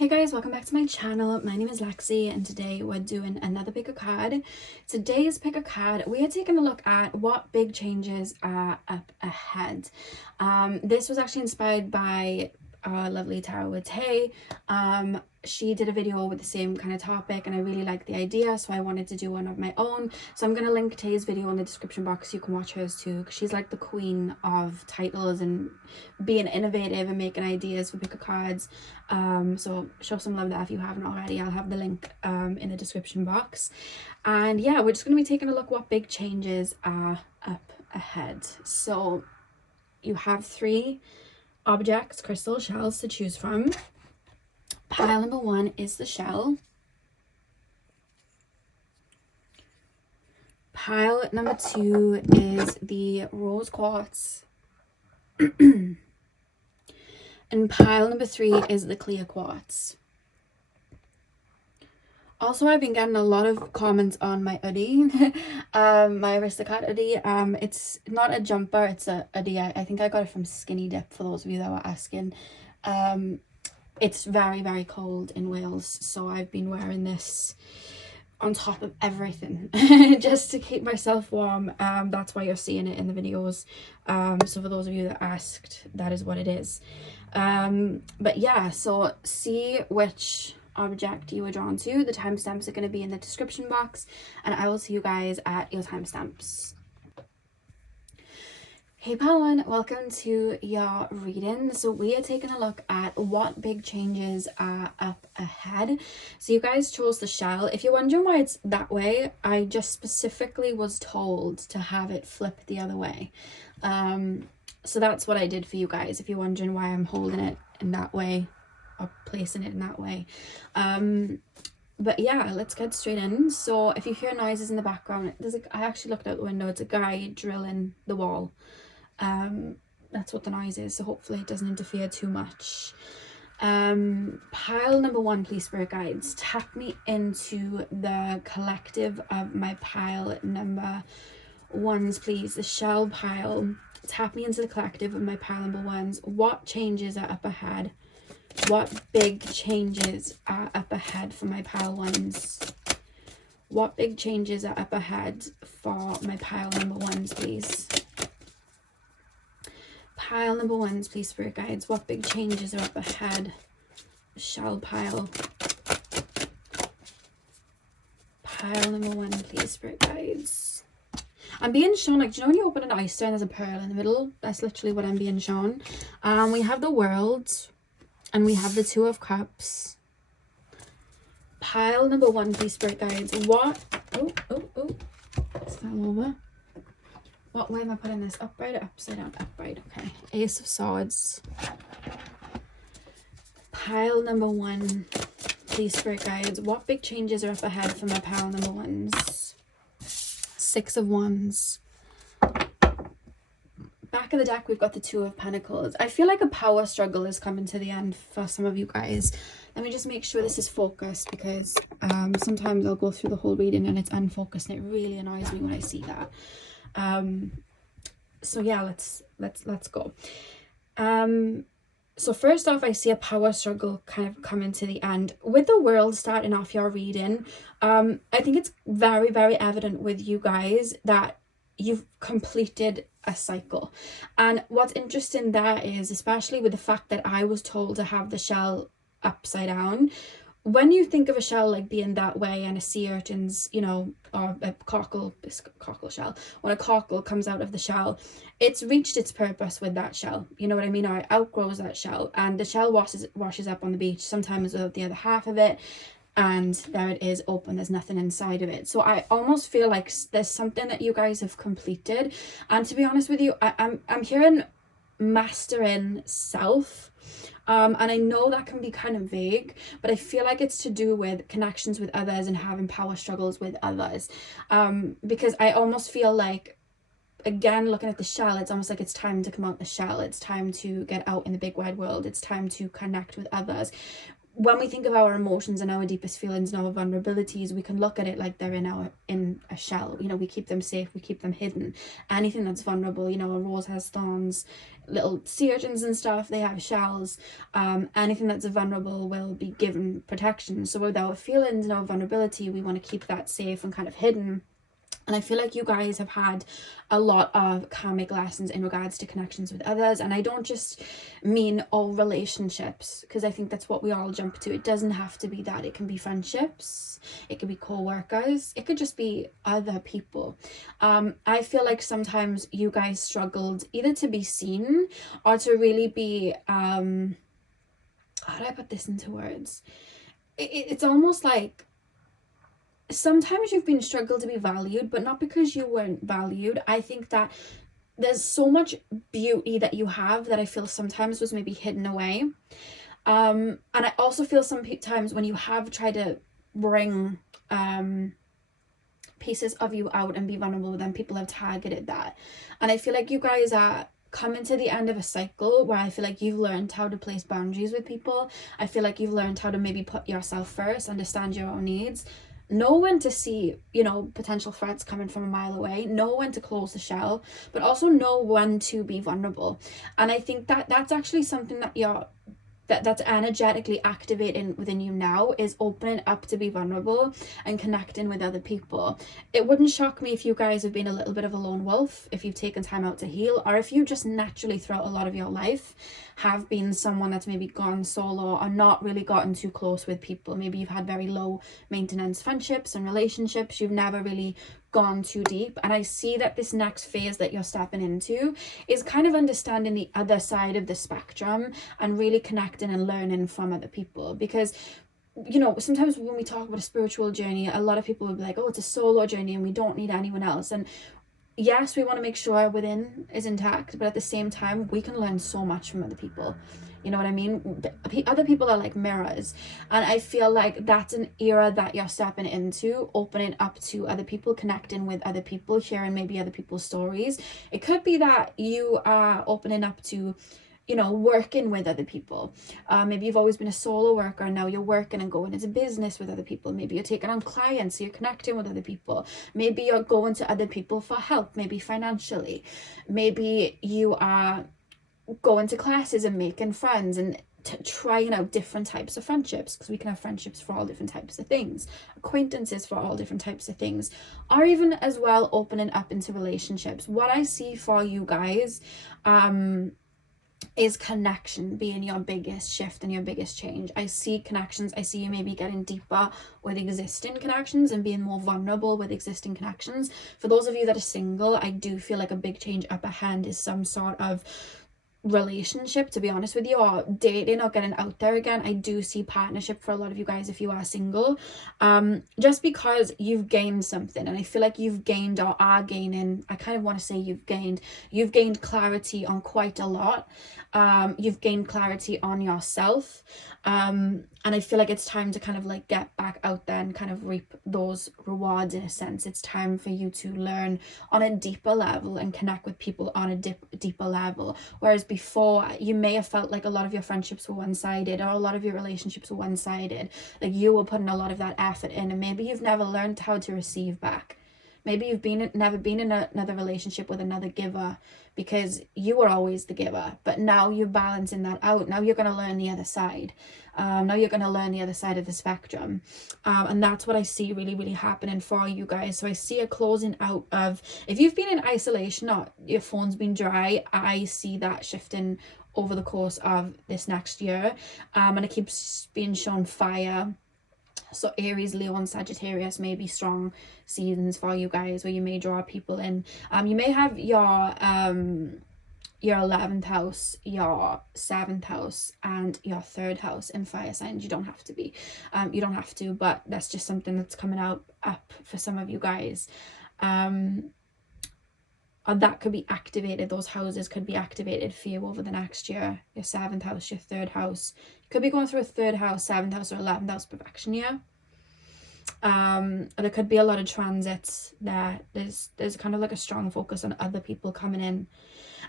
Hey guys, welcome back to my channel. My name is Lexi and today we're doing another pick a card. Today's pick a card, we are taking a look at what big changes are up ahead. This was actually inspired by our lovely Tarot Tay. She did a video with the same kind of topic and I really liked the idea, so I wanted to do one of my own. So I'm going to link Tay's video in the description box so you can watch hers too, because she's like the queen of titles and being innovative and making ideas for pick a cards. So show some love there if you haven't already. I'll have the link in the description box. And yeah, we're just going to be taking a look what big changes are up ahead. So you have 3 objects, crystal shells to choose from. Pile number 1 is the shell. Pile number 2 is the rose quartz. And pile number 3 is the clear quartz. Also, I've been getting a lot of comments on my hoodie, my Aristocrat hoodie. It's not a jumper, it's a hoodie. I think I got it from Skinny Dip, for those of you that were asking. It's very, very cold in Wales, so I've been wearing this on top of everything just to keep myself warm. That's why you're seeing it in the videos. So for those of you that asked, that is what it is. But yeah, so see which object you were drawn to. The timestamps are going to be in the description box, and I will see you guys at your timestamps. Hey Pawan, welcome to your reading. So we are taking a look at what big changes are up ahead. So you guys chose the shell. If you're wondering why it's that way, I just specifically was told to have it flip the other way. So that's what I did for you guys, if you're wondering why I'm holding it in that way or placing it in that way. But yeah, let's get straight in. So if you hear noises in the background, I actually looked out the window, it's a guy drilling the wall. That's what the noise is, so hopefully it doesn't interfere too much. Pile number 1, please, spirit guides, tap me into the collective of my pile number 1s, please. The shell pile, tap me into the collective of my pile number 1s. What changes are up ahead? What big changes are up ahead for my pile 1s? What big changes are up ahead for my pile number 1s, please? Pile number 1s, please, spirit guides. What big changes are up ahead? Shell pile. Pile number 1, please, spirit guides. I'm being shown, like, do you know when you open an oyster and there's a pearl in the middle? That's literally what I'm being shown. We have the world, and we have the 2 of cups. Pile number 1, please, spirit guides. What? Oh, it's fell over. What way am I putting this? Upright or upside down? Upright, okay. Ace of Swords. Pile number 1, please, spirit guides. What big changes are up ahead for my pile number 1s? 6 of Wands. Back of the deck, we've got the 2 of Pentacles. I feel like a power struggle is coming to the end for some of you guys. Let me just make sure this is focused, because sometimes I'll go through the whole reading and it's unfocused, and it really annoys me when I see that. So yeah, let's go. So first off, I see a power struggle kind of coming to the end with the world starting off your reading. I think it's very, very evident with you guys that you've completed a cycle. And what's interesting there is, especially with the fact that I was told to have the shell upside down, when you think of a shell like being that way, and a sea urchin's, you know, or a cockle shell, when a cockle comes out of the shell, it's reached its purpose with that shell, you know what I mean, or it outgrows that shell, and the shell washes up on the beach, sometimes with the other half of it, and there it is, open, there's nothing inside of it. So I almost feel like there's something that you guys have completed. And to be honest with you, I'm hearing mastering self. And I know that can be kind of vague, but I feel like it's to do with connections with others and having power struggles with others. Because I almost feel like, again, looking at the shell, it's almost like it's time to come out the shell. It's time to get out in the big wide world. It's time to connect with others. when we think of our emotions and our deepest feelings and our vulnerabilities, we can look at it like they're in a shell. You know, we keep them safe, we keep them hidden. Anything that's vulnerable, you know, a rose has thorns, little sea urchins and stuff, they have shells. Anything that's vulnerable will be given protection. So with our feelings and our vulnerability, we want to keep that safe and kind of hidden. And I feel like you guys have had a lot of karmic lessons in regards to connections with others. And I don't just mean all relationships, because I think that's what we all jump to. It doesn't have to be that. It can be friendships, it could be co-workers, it could just be other people. I feel like sometimes you guys struggled either to be seen or to really be, how do I put this into words? It's almost like sometimes you've been struggled to be valued, but not because you weren't valued. I think that there's so much beauty that you have that I feel sometimes was maybe hidden away. And I also feel sometimes when you have tried to bring pieces of you out and be vulnerable, then people have targeted that. And I feel like you guys are coming to the end of a cycle where I feel like you've learned how to place boundaries with people. I feel like you've learned how to maybe put yourself first, understand your own needs, know when to see, you know, potential threats coming from a mile away, know when to close the shell, but also know when to be vulnerable. And I think that that's actually something that that's energetically activating within you now, is opening up to be vulnerable and connecting with other people. It wouldn't shock me if you guys have been a little bit of a lone wolf, if you've taken time out to heal, or if you just naturally throughout a lot of your life have been someone that's maybe gone solo or not really gotten too close with people. Maybe you've had very low maintenance friendships and relationships, you've never really gone too deep. And I see that this next phase that you're stepping into is kind of understanding the other side of the spectrum and really connecting and learning from other people. Because, you know, sometimes when we talk about a spiritual journey, a lot of people will be like, oh, it's a solo journey and we don't need anyone else. And yes, we want to make sure our within is intact, but at the same time, we can learn so much from other people. You know what I mean? Other people are like mirrors. And I feel like that's an era that you're stepping into, opening up to other people, connecting with other people, sharing maybe other people's stories. It could be that you are opening up to, you know, working with other people. Maybe you've always been a solo worker and now you're working and going into business with other people. Maybe you're taking on clients, so you're connecting with other people. Maybe you're going to other people for help, maybe financially. Maybe you are going to classes and making friends and trying out different types of friendships, because we can have friendships for all different types of things, acquaintances for all different types of things, or even as well opening up into relationships. What I see for you guys is connection being your biggest shift and your biggest change. I see connections. I see you maybe getting deeper with existing connections and being more vulnerable with existing connections. For those of you that are single, I do feel like a big change up ahead is some sort of relationship, to be honest with you, or dating or getting out there again. I do see partnership for a lot of you guys if you are single, just because you've gained something. And I feel like you've gained, or are gaining, I kind of want to say you've gained clarity on quite a lot. You've gained clarity on yourself, and I feel like it's time to kind of like get back out there and kind of reap those rewards in a sense. It's time for you to learn on a deeper level and connect with people on a deeper level. Whereas before, you may have felt like a lot of your friendships were one-sided, or a lot of your relationships were one-sided. Like you were putting a lot of that effort in, and maybe you've never learned how to receive back. Maybe you've never been in another relationship with another giver, because you were always the giver, but now you're balancing that out. Now you're going to learn the other side. Now you're going to learn the other side of the spectrum. And that's what I see really, really happening for you guys. So I see a closing out of, if you've been in isolation or your phone's been dry, I see that shifting over the course of this next year. And it keeps being shown fire. So Aries, Leo and Sagittarius may be strong seasons for you guys, where you may draw people in. You may have your 11th house, your 7th house and your 3rd house in fire signs. You don't have to be, you don't have to, but that's just something that's coming up for some of you guys. Or that could be activated. Those houses could be activated for you over the next year. Your 7th house, your 3rd house. You could be going through a 3rd house, 7th house or 11th house perfection year. There could be a lot of transits there. There's kind of like a strong focus on other people coming in.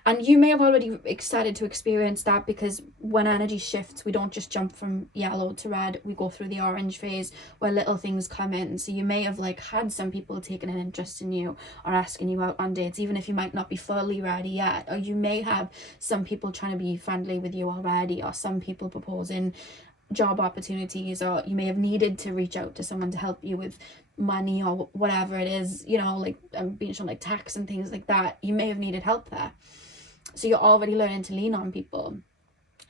And you may have already started to experience that, because when energy shifts, we don't just jump from yellow to red. We go through the orange phase where little things come in. So you may have like had some people taking an interest in you or asking you out on dates, even if you might not be fully ready yet. Or you may have some people trying to be friendly with you already, or some people proposing job opportunities, or you may have needed to reach out to someone to help you with money or whatever it is, you know, like being shown like tax and things like that. You may have needed help there. So you're already learning to lean on people,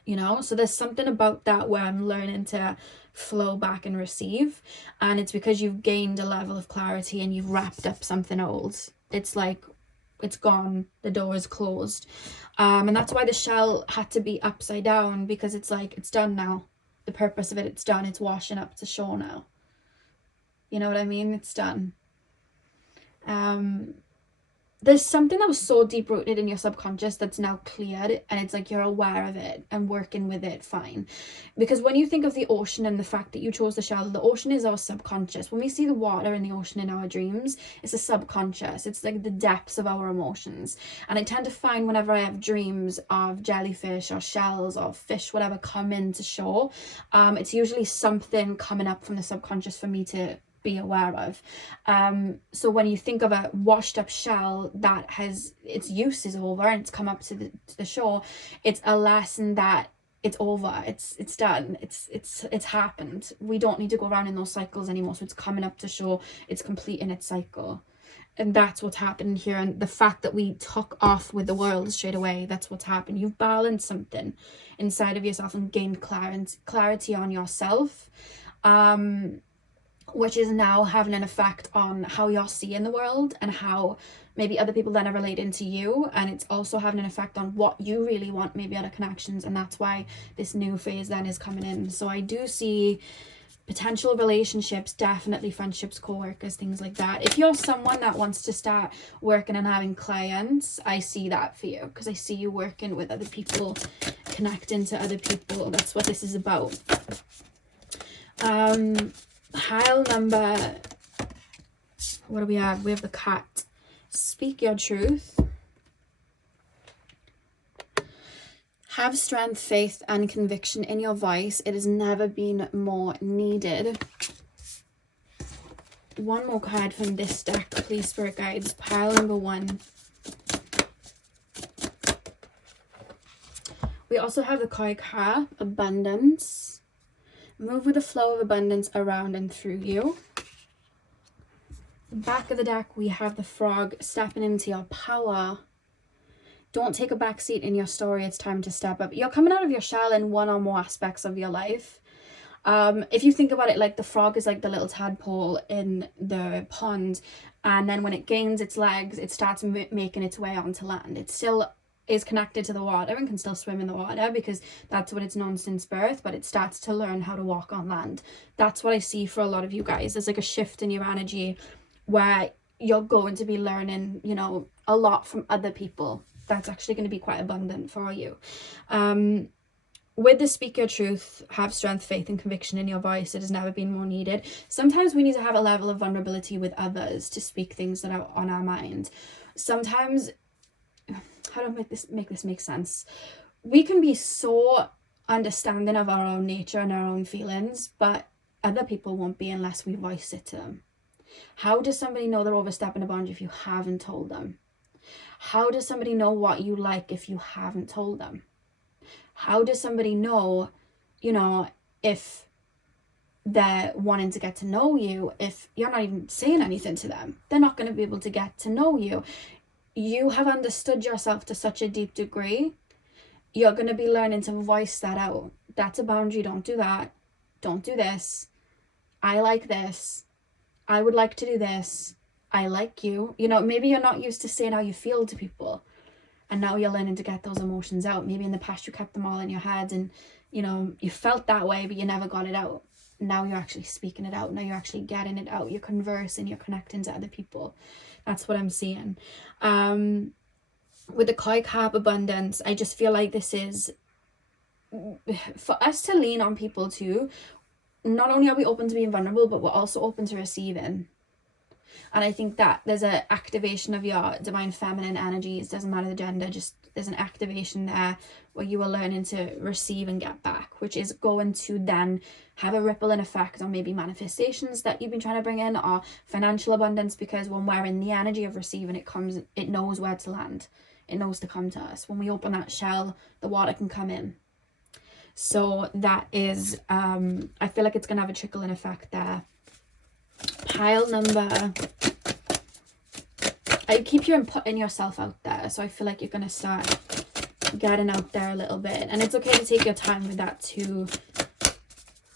you know. So there's something about that where I'm learning to flow back and receive, and it's because you've gained a level of clarity and you've wrapped up something old. It's like it's gone, the door is closed, and that's why the shell had to be upside down, because it's like it's done now. The purpose of it, it's done. It's washing up to shore now. You know what I mean? It's done. There's something that was so deep rooted in your subconscious that's now cleared, and it's like you're aware of it and working with it fine. Because when you think of the ocean and the fact that you chose the shell, the ocean is our subconscious. When we see the water in the ocean in our dreams, it's a subconscious. It's like the depths of our emotions. And I tend to find whenever I have dreams of jellyfish or shells or fish, whatever, come into shore, it's usually something coming up from the subconscious for me to be aware of. So when you think of a washed up shell that has its use is over and it's come up to the shore, it's a lesson that it's over, it's done, it's happened. We don't need to go around in those cycles anymore. So it's coming up to shore, it's completing its cycle. And that's what's happening here. And the fact that we took off with the world straight away, that's what's happened. You've balanced something inside of yourself and gained clarity on yourself, which is now having an effect on how you're seeing the world and how maybe other people then are relating to you. And it's also having an effect on what you really want, maybe other connections. And that's why this new phase then is coming in. So I do see potential relationships, definitely friendships, co-workers, things like that. If you're someone that wants to start working and having clients, I see that for you, because I see you working with other people, connecting to other people. That's what this is about. Pile number, what do we have? We have the cat. Speak your truth. Have strength, faith, and conviction in your voice. It has never been more needed. One more card from this deck, please, Spirit Guides. Pile number 1. We also have the koi ka, abundance. Move with the flow of abundance around and through you. The back of the deck, we have the frog, stepping into your power. Don't take a back seat in your story. It's time to step up. You're coming out of your shell in one or more aspects of your life. If you think about it, like the frog is like the little tadpole in the pond. And then when it gains its legs, it starts making its way onto land. It still is connected to the water and can still swim in the water because that's what it's known since birth, but it starts to learn how to walk on land. That's what I see for a lot of you guys. There's like a shift in your energy where you're going to be learning, you know, a lot from other people. That's actually going to be quite abundant for you. With the speak your truth, have strength, faith, and conviction in your voice. It has never been more needed. Sometimes we need to have a level of vulnerability with others to speak things that are on our mind. Sometimes, how do I make this make sense? We can be so understanding of our own nature and our own feelings, but other people won't be unless we voice it to them. How does somebody know they're overstepping a boundary if you haven't told them? How does somebody know what you like if you haven't told them? How does somebody know, you know, if they're wanting to get to know you if you're not even saying anything to them? They're not going to be able to get to know you. You have understood yourself to such a deep degree. You're going to be learning to voice that out. That's a boundary. Don't do that. Don't do this. I like this. I would like to do this. I like you. You know, maybe you're not used to saying how you feel to people. And now you're learning to get those emotions out. Maybe in the past you kept them all in your head and, you know, you felt that way, but you never got it out. Now you're actually speaking it out. Now you're actually getting it out. You're conversing. You're connecting to other people. That's what I'm seeing. With the koi carb abundance, I just feel like this is for us to lean on people too. not only are we open to being vulnerable, but we're also open to receiving. And I think that there's an activation of your divine feminine energies, doesn't matter the gender, just there's an activation there where you are learning to receive and get back, which is going to then have a ripple and effect on maybe manifestations that you've been trying to bring in, or financial abundance, because when we're in the energy of receiving, it knows where to land. It knows to come to us. When we open that shell, the water can come in. So that is, I feel like it's going to have a trickle-in effect there. Pile number, I keep hearing putting yourself out there, so I feel like you're going to start getting out there a little bit, and it's okay to take your time with that too.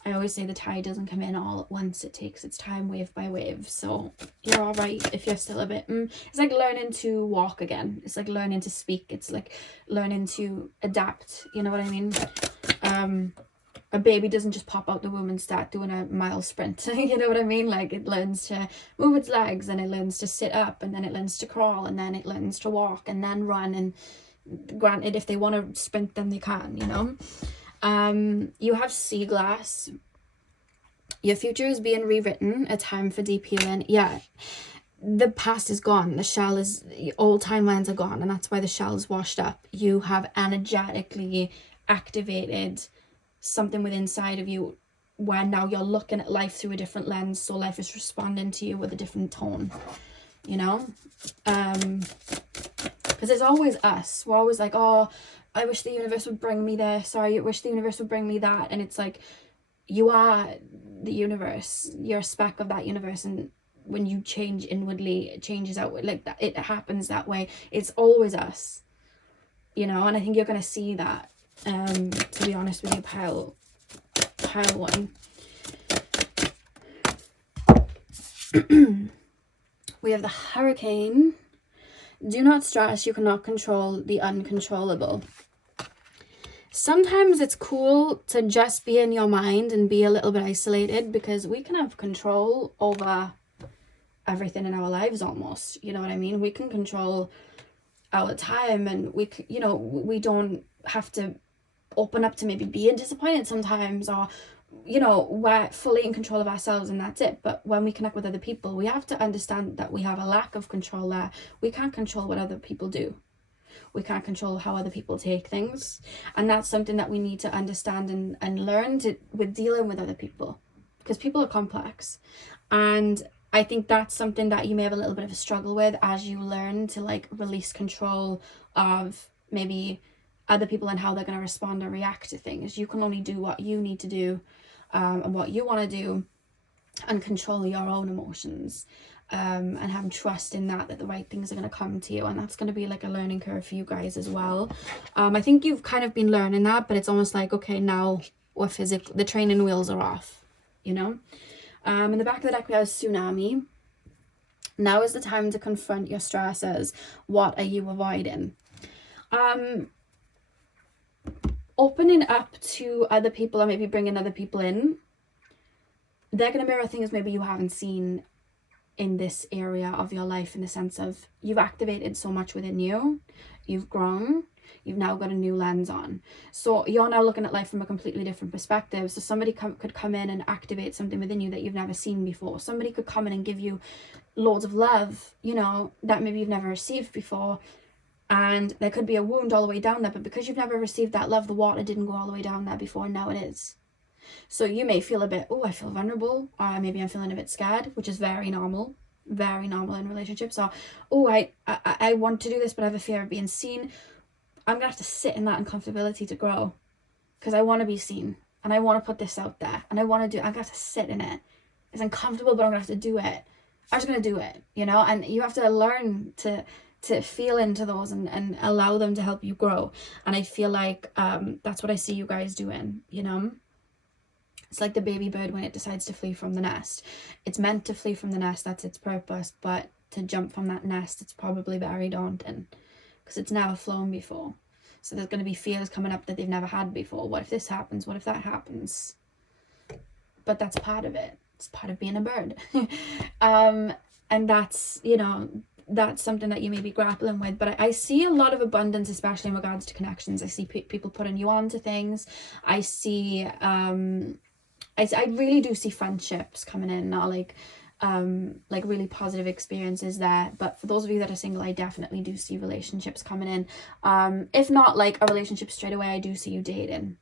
I always say the tide doesn't come in all at once, it takes its time wave by wave, so you're all right if you're still a bit it's like learning to walk again, it's like learning to speak, it's like learning to adapt, you know what I mean? A baby doesn't just pop out the womb and start doing a mile sprint. You know what I mean? Like, it learns to move its legs, and it learns to sit up, and then it learns to crawl, and then it learns to walk, and then run. And granted, if they want to sprint, then they can, you know. You have sea glass. Your future is being rewritten. A time for deep healing. Yeah, the past is gone. The shell is, all timelines are gone, and that's why the shell is washed up. You have energetically activated something within inside of you where now you're looking at life through a different lens, so life is responding to you with a different tone, you know. Because it's always us, we're always like, oh, I wish the universe would bring me this, or I wish the universe would bring me that. And it's like, you are the universe, you're a speck of that universe, and when you change inwardly, it changes outward, like that, it happens that way. It's always us, you know. And I think you're going to see that, to be honest with you, pile one. We have the hurricane. Do not stress, you cannot control the uncontrollable. Sometimes it's cool to just be in your mind and be a little bit isolated, because we can have control over everything in our lives almost, you know what I mean? We can control our time, and we, you know, we don't have to open up to maybe being disappointed sometimes, or, you know, we're fully in control of ourselves, and that's it. But when we connect with other people, we have to understand that we have a lack of control there. We can't control what other people do. We can't control how other people take things, and that's something that we need to understand and learn to with dealing with other people, because people are complex. And I think that's something that you may have a little bit of a struggle with as you learn to like release control of maybe other people and how they're going to respond or react to things. You can only do what you need to do, and what you want to do, and control your own emotions, and have trust in that the right things are going to come to you. And that's going to be like a learning curve for you guys as well. I think you've kind of been learning that, but it's almost like, okay, now we're the training wheels are off, you know. In the back of the deck we have tsunami. Now is the time to confront your stressors. What are you avoiding? Opening up to other people, or maybe bringing other people in. They're going to mirror things maybe you haven't seen in this area of your life, in the sense of you've activated so much within you, you've grown, you've now got a new lens on, so you're now looking at life from a completely different perspective. So somebody could come in and activate something within you that you've never seen before. Somebody could come in and give you loads of love, you know, that maybe you've never received before. And there could be a wound all the way down there, but because you've never received that love, the water didn't go all the way down there before, and now it is. So you may feel a bit, oh, I feel vulnerable, or maybe I'm feeling a bit scared, which is very normal in relationships. Or, oh, I want to do this, but I have a fear of being seen. I'm gonna have to sit in that uncomfortability to grow, because I want to be seen, and I want to put this out there, and I'm gonna have to sit in it. It's uncomfortable, but I'm gonna have to do it. I'm just gonna do it, you know. And you have to learn to feel into those and allow them to help you grow. And I feel like that's what I see you guys doing, you know. It's like the baby bird when it decides to flee from the nest. It's meant to flee from the nest, that's its purpose, but to jump from that nest, it's probably very daunting, because it's never flown before. So there's going to be fears coming up that they've never had before. What if this happens? What if that happens? But that's part of it. It's part of being a bird. And that's, you know, that's something that you may be grappling with. But I see a lot of abundance, especially in regards to connections. I see people putting you on to things. I see I really do see friendships coming in, not like really positive experiences there. But for those of you that are single, I definitely do see relationships coming in. If not like a relationship straight away, I do see you dating,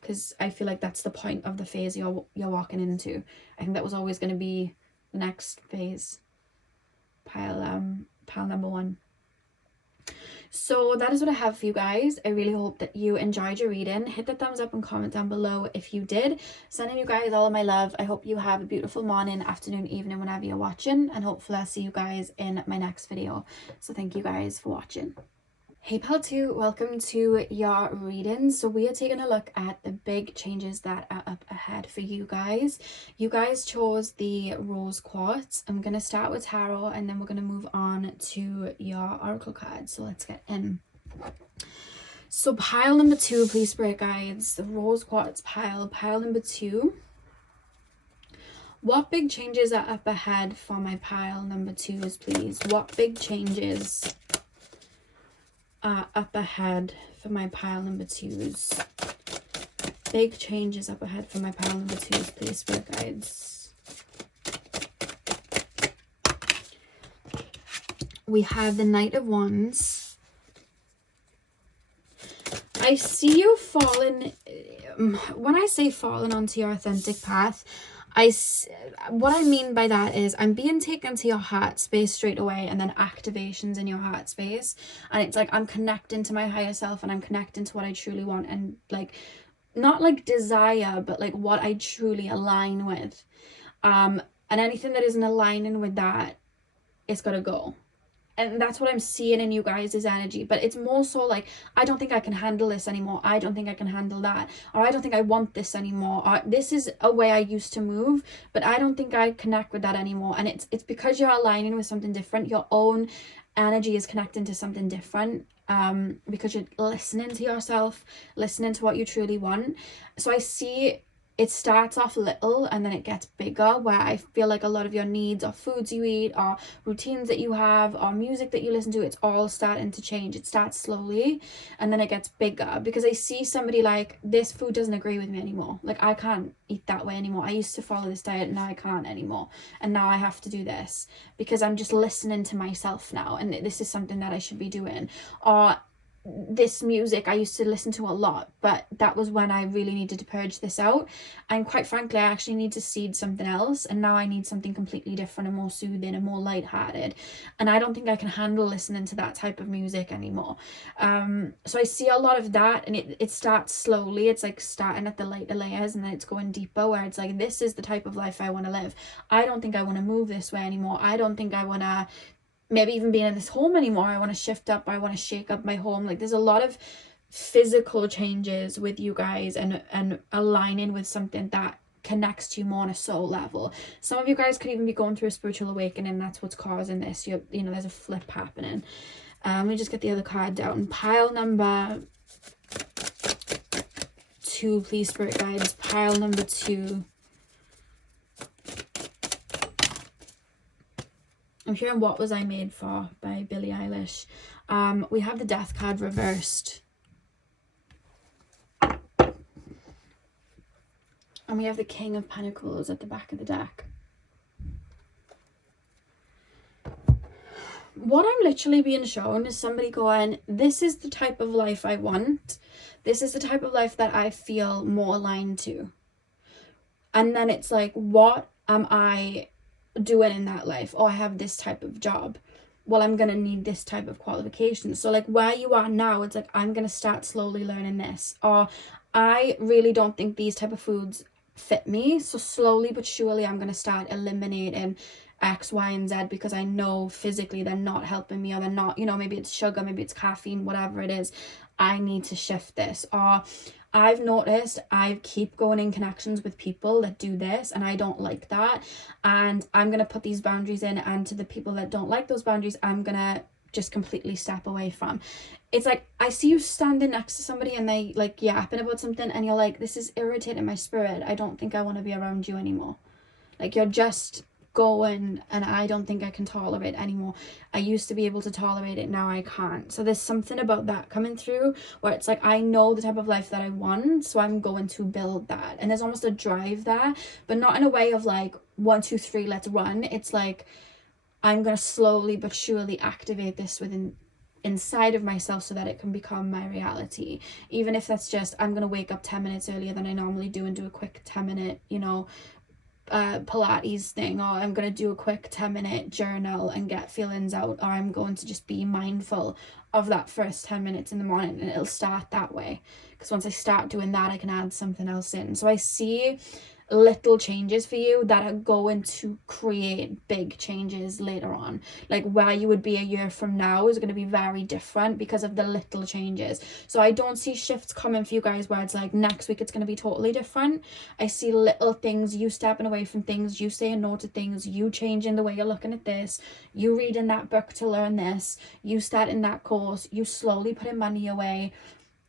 because I feel like that's the point of the phase you're walking into. I think that was always going to be the next phase. Pile number 1. So that is what I have for you guys. I really hope that you enjoyed your reading. Hit the thumbs up and comment down below if you did. Sending you guys all of my love. I hope you have a beautiful morning, afternoon, evening, whenever you're watching, and hopefully I'll see you guys in my next video. So thank you guys for watching. Hey pal 2, welcome to your reading. So we are taking a look at the big changes that are up ahead for you guys. You guys chose the rose quartz. I'm going to start with tarot and then we're going to move on to your oracle cards. So let's get in. So pile number 2, please spirit guides, the rose quartz pile number 2. What big changes are up ahead for my pile number 2s, please? What big changes up ahead for my pile number 2s? Big changes up ahead for my pile number 2s, please, spirit guides. We have the Knight of Wands. I see you falling. When I say falling onto your authentic path, what I mean by that is I'm being taken to your heart space straight away, and then activations in your heart space, and it's like I'm connecting to my higher self and I'm connecting to what I truly want, and like not like desire, but like what I truly align with, and anything that isn't aligning with that, it's gotta go. And that's what I'm seeing in you guys' energy. But it's more so like, I don't think I can handle this anymore. I don't think I can handle that. Or I don't think I want this anymore. Or this is a way I used to move, but I don't think I connect with that anymore. And it's because you're aligning with something different. Your own energy is connecting to something different. Because you're listening to yourself, listening to what you truly want. So I see it starts off little and then it gets bigger, where I feel like a lot of your needs or foods you eat or routines that you have or music that you listen to, it's all starting to change. It starts slowly and then it gets bigger, because I see somebody like, this food doesn't agree with me anymore. Like, I can't eat that way anymore. I used to follow this diet and now I can't anymore. And now I have to do this because I'm just listening to myself now. And this is something that I should be doing. Or this music I used to listen to a lot, but that was when I really needed to purge this out, and quite frankly I actually need to seed something else, and now I need something completely different and more soothing and more lighthearted, and I don't think I can handle listening to that type of music anymore. So I see a lot of that, and it starts slowly. It's like starting at the lighter layers and then it's going deeper, where it's like, this is the type of life I want to live. I don't think I want to move this way anymore. I don't think I want to maybe even being in this home anymore. I want to shift up. I want to shake up my home. Like, there's a lot of physical changes with you guys, and aligning with something that connects to you more on a soul level. Some of you guys could even be going through a spiritual awakening. That's what's causing this. You know, there's a flip happening. Let me just get the other card down. Pile number 2, please, spirit guides. Pile number 2. I'm hearing What Was I Made For by Billie Eilish. We have the Death card reversed. And we have the King of Pentacles at the back of the deck. What I'm literally being shown is somebody going, this is the type of life I want. This is the type of life that I feel more aligned to. And then it's like, what am I doing in that life? Oh, I have this type of job. Well, I'm gonna need this type of qualifications. So like where you are now, it's like, I'm gonna start slowly learning this. Or I really don't think these type of foods fit me, so slowly but surely I'm gonna start eliminating X, Y, and Z, because I know physically they're not helping me, or they're not, you know, maybe it's sugar, maybe it's caffeine, whatever it is. I need to shift this. Or I've noticed I keep going in connections with people that do this, and I don't like that, and I'm gonna put these boundaries in, and to the people that don't like those boundaries, I'm gonna just completely step away from. It's like, I see you standing next to somebody and they like yapping about something, and you're like, this is irritating my spirit. I don't think I want to be around you anymore. Like, you're just going and I don't think I can tolerate it anymore. I used to be able to tolerate it, now I can't. So there's something about that coming through where it's like, I know the type of life that I want, so I'm going to build that. And there's almost a drive there, but not in a way of like 1 2 3 let's run. It's like, I'm going to slowly but surely activate this inside of myself so that it can become my reality. Even if that's just, I'm going to wake up 10 minutes earlier than I normally do and do a quick 10-minute, you know, Pilates thing, or I'm going to do a quick 10-minute journal and get feelings out, or I'm going to just be mindful of that first 10 minutes in the morning, and it'll start that way. Because once I start doing that, I can add something else in. So I see little changes for you that are going to create big changes later on. Like where you would be a year from now is going to be very different because of the little changes. So I don't see shifts coming for you guys where it's like next week it's going to be totally different. I see little things, you stepping away from things, you saying no to things, you changing the way you're looking at this, you reading that book to learn this, you starting that course, you slowly putting money away,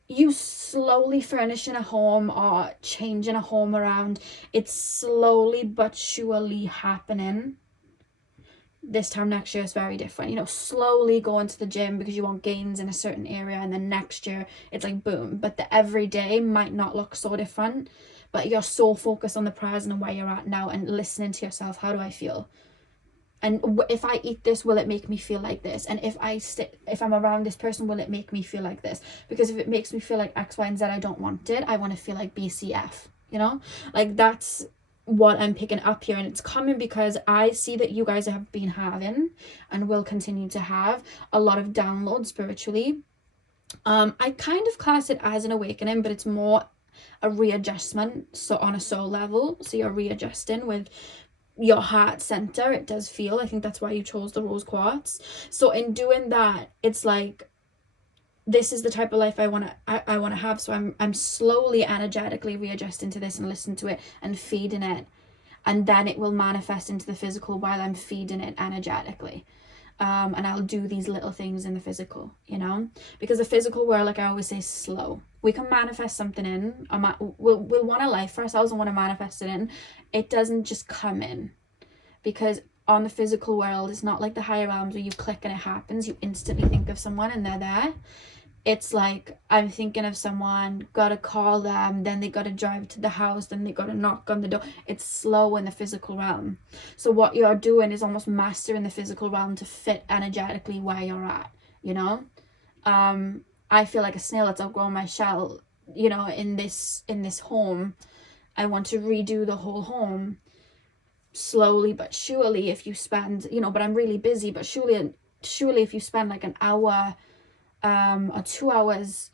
you slowly furnishing a home or changing a home around. It's slowly but surely happening. This time next year is very different. You know, slowly going to the gym because you want gains in a certain area, and then next year it's like boom. But the everyday might not look so different, but you're so focused on the present and where you're at now and listening to yourself. How do I feel? And if I eat this, will it make me feel like this? And if I'm around this person, will it make me feel like this? Because if it makes me feel like X, Y, and Z, I don't want it. I want to feel like BCF, you know? Like that's what I'm picking up here. And it's coming because I see that you guys have been having and will continue to have a lot of downloads spiritually. I kind of class it as an awakening, but it's more a readjustment. So on a soul level, so you're readjusting with your heart center. It does feel, I think that's why you chose the rose quartz. So in doing that, it's like, this is the type of life I want to have. So I'm slowly energetically readjusting to this and listening to it and feeding it, and then it will manifest into the physical while I'm feeding it energetically. And I'll do these little things in the physical, you know, because the physical world, like I always say, is slow. We can manifest something in, we'll want a life for ourselves and want to manifest it in. It doesn't just come in, because on the physical world, it's not like the higher realms where you click and it happens. You instantly think of someone and they're there. It's like, I'm thinking of someone, gotta call them, then they gotta drive to the house, then they gotta knock on the door. It's slow in the physical realm. So what you're doing is almost mastering the physical realm to fit energetically where you're at, you know? I feel like a snail that's outgrown my shell, you know, in this home. I want to redo the whole home slowly but surely. If you spend, you know, but I'm really busy, but surely if you spend like an hour or 2 hours,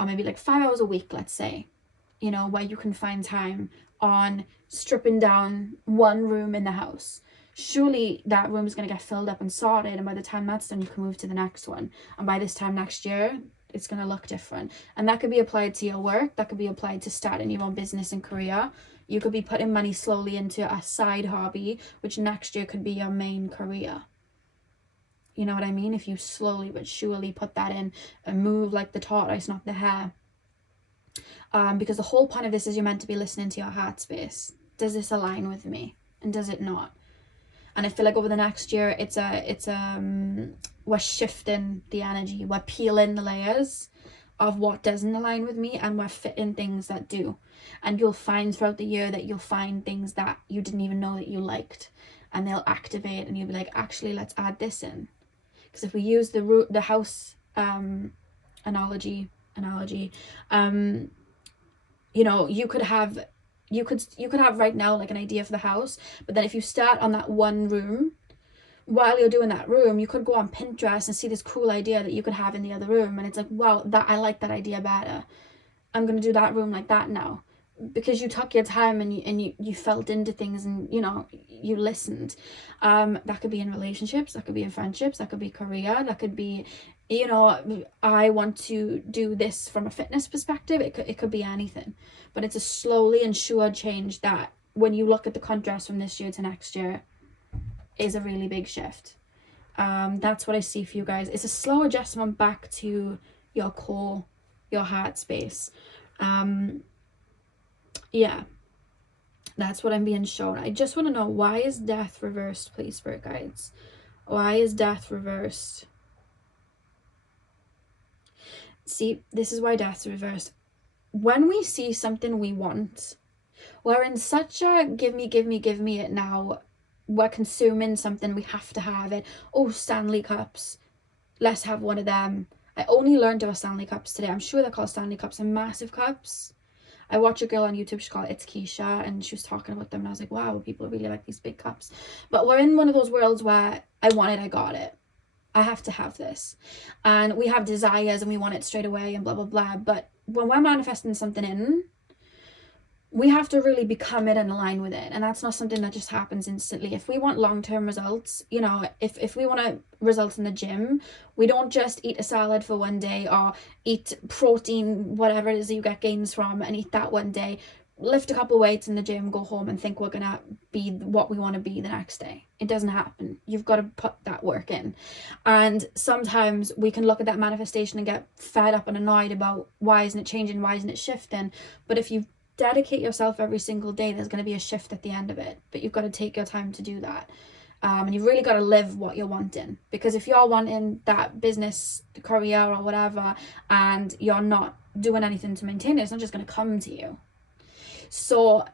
or maybe like 5 hours a week, let's say, you know, where you can find time on stripping down one room in the house, surely that room is going to get filled up and sorted, and by the time that's done, you can move to the next one, and by this time next year it's going to look different. And that could be applied to your work, that could be applied to starting your own business and career. You could be putting money slowly into a side hobby, which next year could be your main career. You know what I mean? If you slowly but surely put that in and move like the tortoise, not the hare. Because the whole point of this is you're meant to be listening to your heart space. Does this align with me? And does it not? And I feel like over the next year, we're shifting the energy. We're peeling the layers of what doesn't align with me, and we're fitting things that do. And you'll find throughout the year that you'll find things that you didn't even know that you liked, and they'll activate, and you'll be like, actually, let's add this in. Because if we use the house analogy, you know, you could have right now like an idea for the house, but then if you start on that one room, while you're doing that room, you could go on Pinterest and see this cool idea that you could have in the other room, and it's like, wow, that I like that idea better. I'm gonna do that room like that now, because you took your time and you felt into things, and you know, you listened. That could be in relationships, that could be in friendships, that could be career, that could be, you know, I want to do this from a fitness perspective. It could be anything, but it's a slowly and sure change that when you look at the contrast from this year to next year is a really big shift. That's what I see for you guys. It's a slow adjustment back to your core, your heart space. Yeah, That's what I'm being shown. I just want to know, why is death reversed, please, spirit guides? Why is death reversed? See, this is why death's reversed. When we see something we want, we're in such a give me it now. We're consuming something, we have to have it. Oh, Stanley Cups, let's have one of them. I only learned about Stanley Cups today. I'm sure they're called Stanley Cups, and massive cups. I watch a girl on YouTube, she's called It's Keisha, and she was talking about them, and I was like, wow, people really like these big cups. But we're in one of those worlds where I want it, I got it. I have to have this. And we have desires and we want it straight away and blah, blah, blah. But when we're manifesting something in, we have to really become it and align with it. And that's not something that just happens instantly. If we want long-term results, you know, if we want to results in the gym, we don't just eat a salad for one day or eat protein, whatever it is that you get gains from, and eat that one day, lift a couple weights in the gym, go home and think we're gonna be what we want to be the next day. It doesn't happen. You've got to put that work in. And sometimes we can look at that manifestation and get fed up and annoyed about, why isn't it changing, why isn't it shifting? But if you dedicate yourself every single day, there's going to be a shift at the end of it. But you've got to take your time to do that. And you've really got to live what you're wanting. Because if you're wanting that business career or whatever, and you're not doing anything to maintain it, it's not just going to come to you. So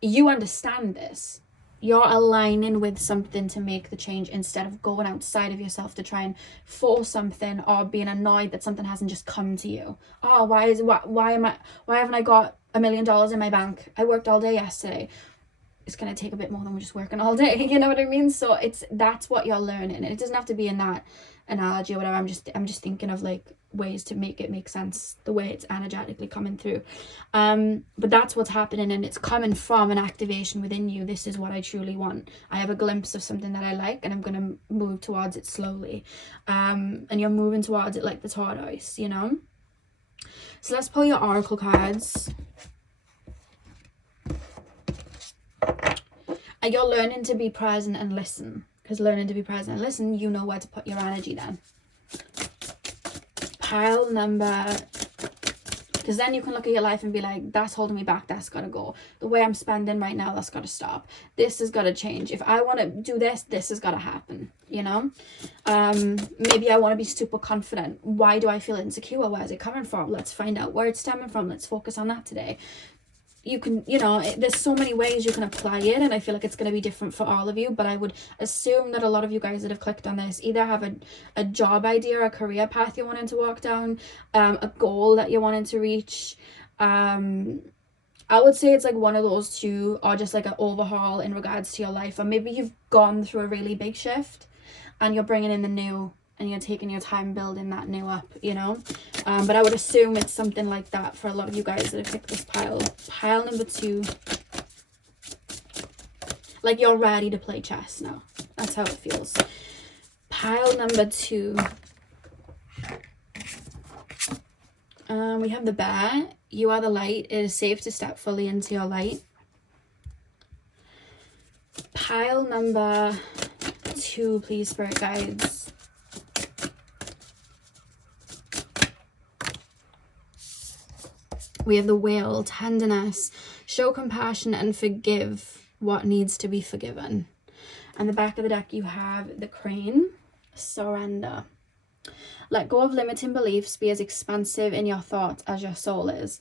you understand this. You're aligning with something to make the change, instead of going outside of yourself to try and force something, or being annoyed that something hasn't just come to you. Oh, why haven't I got $1 million in my bank? I worked all day yesterday. It's going to take a bit more than we're just working all day. You know what I mean? So that's what you're learning. And it doesn't have to be in that analogy or whatever. I'm just thinking of like ways to make it make sense the way it's energetically coming through. But that's what's happening, and it's coming from an activation within you. This is what I truly want. I have a glimpse of something that I like, and I'm going to move towards it slowly. And you're moving towards it like the tortoise, you know? So let's pull your oracle cards. And you're learning to be present and listen. Because learning to be present and listen, you know where to put your energy then. Pile number... Because then you can look at your life and be like, that's holding me back, that's got to go. The way I'm spending right now, that's got to stop. This has got to change. If I want to do this, this has got to happen, you know? Maybe I want to be super confident. Why do I feel insecure? Where is it coming from? Let's find out where it's stemming from. Let's focus on that today. You can, you know, there's so many ways you can apply it, and I feel like it's going to be different for all of you, but I would assume that a lot of you guys that have clicked on this either have a job idea, a career path you're wanting to walk down, a goal that you're wanting to reach. I would say it's like one of those two, or just like an overhaul in regards to your life, or maybe you've gone through a really big shift and you're bringing in the new, and you're taking your time building that new up, you know? But I would assume it's something like that for a lot of you guys that have picked this pile. Pile number 2. Like you're ready to play chess now. That's how it feels. Pile number 2. We have the Bear. You are the light. It is safe to step fully into your light. Pile number 2, please, spirit guides. We have the Whale, tenderness, show compassion and forgive what needs to be forgiven. And the back of the deck you have the Crane, surrender. Let go of limiting beliefs, be as expansive in your thoughts as your soul is.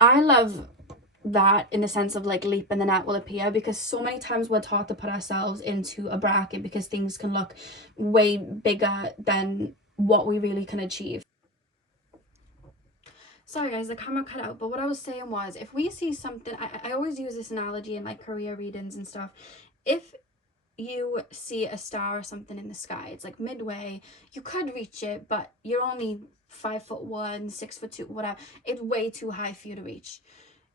I love that in the sense of like leap and the net will appear, because so many times we're taught to put ourselves into a bracket because things can look way bigger than what we really can achieve. Sorry guys, the camera cut out, but what I was saying was, if we see something, I always use this analogy in like career readings and stuff. If you see a star or something in the sky, it's like midway, you could reach it, but you're only 5'1", 6'2", whatever. It's way too high for you to reach.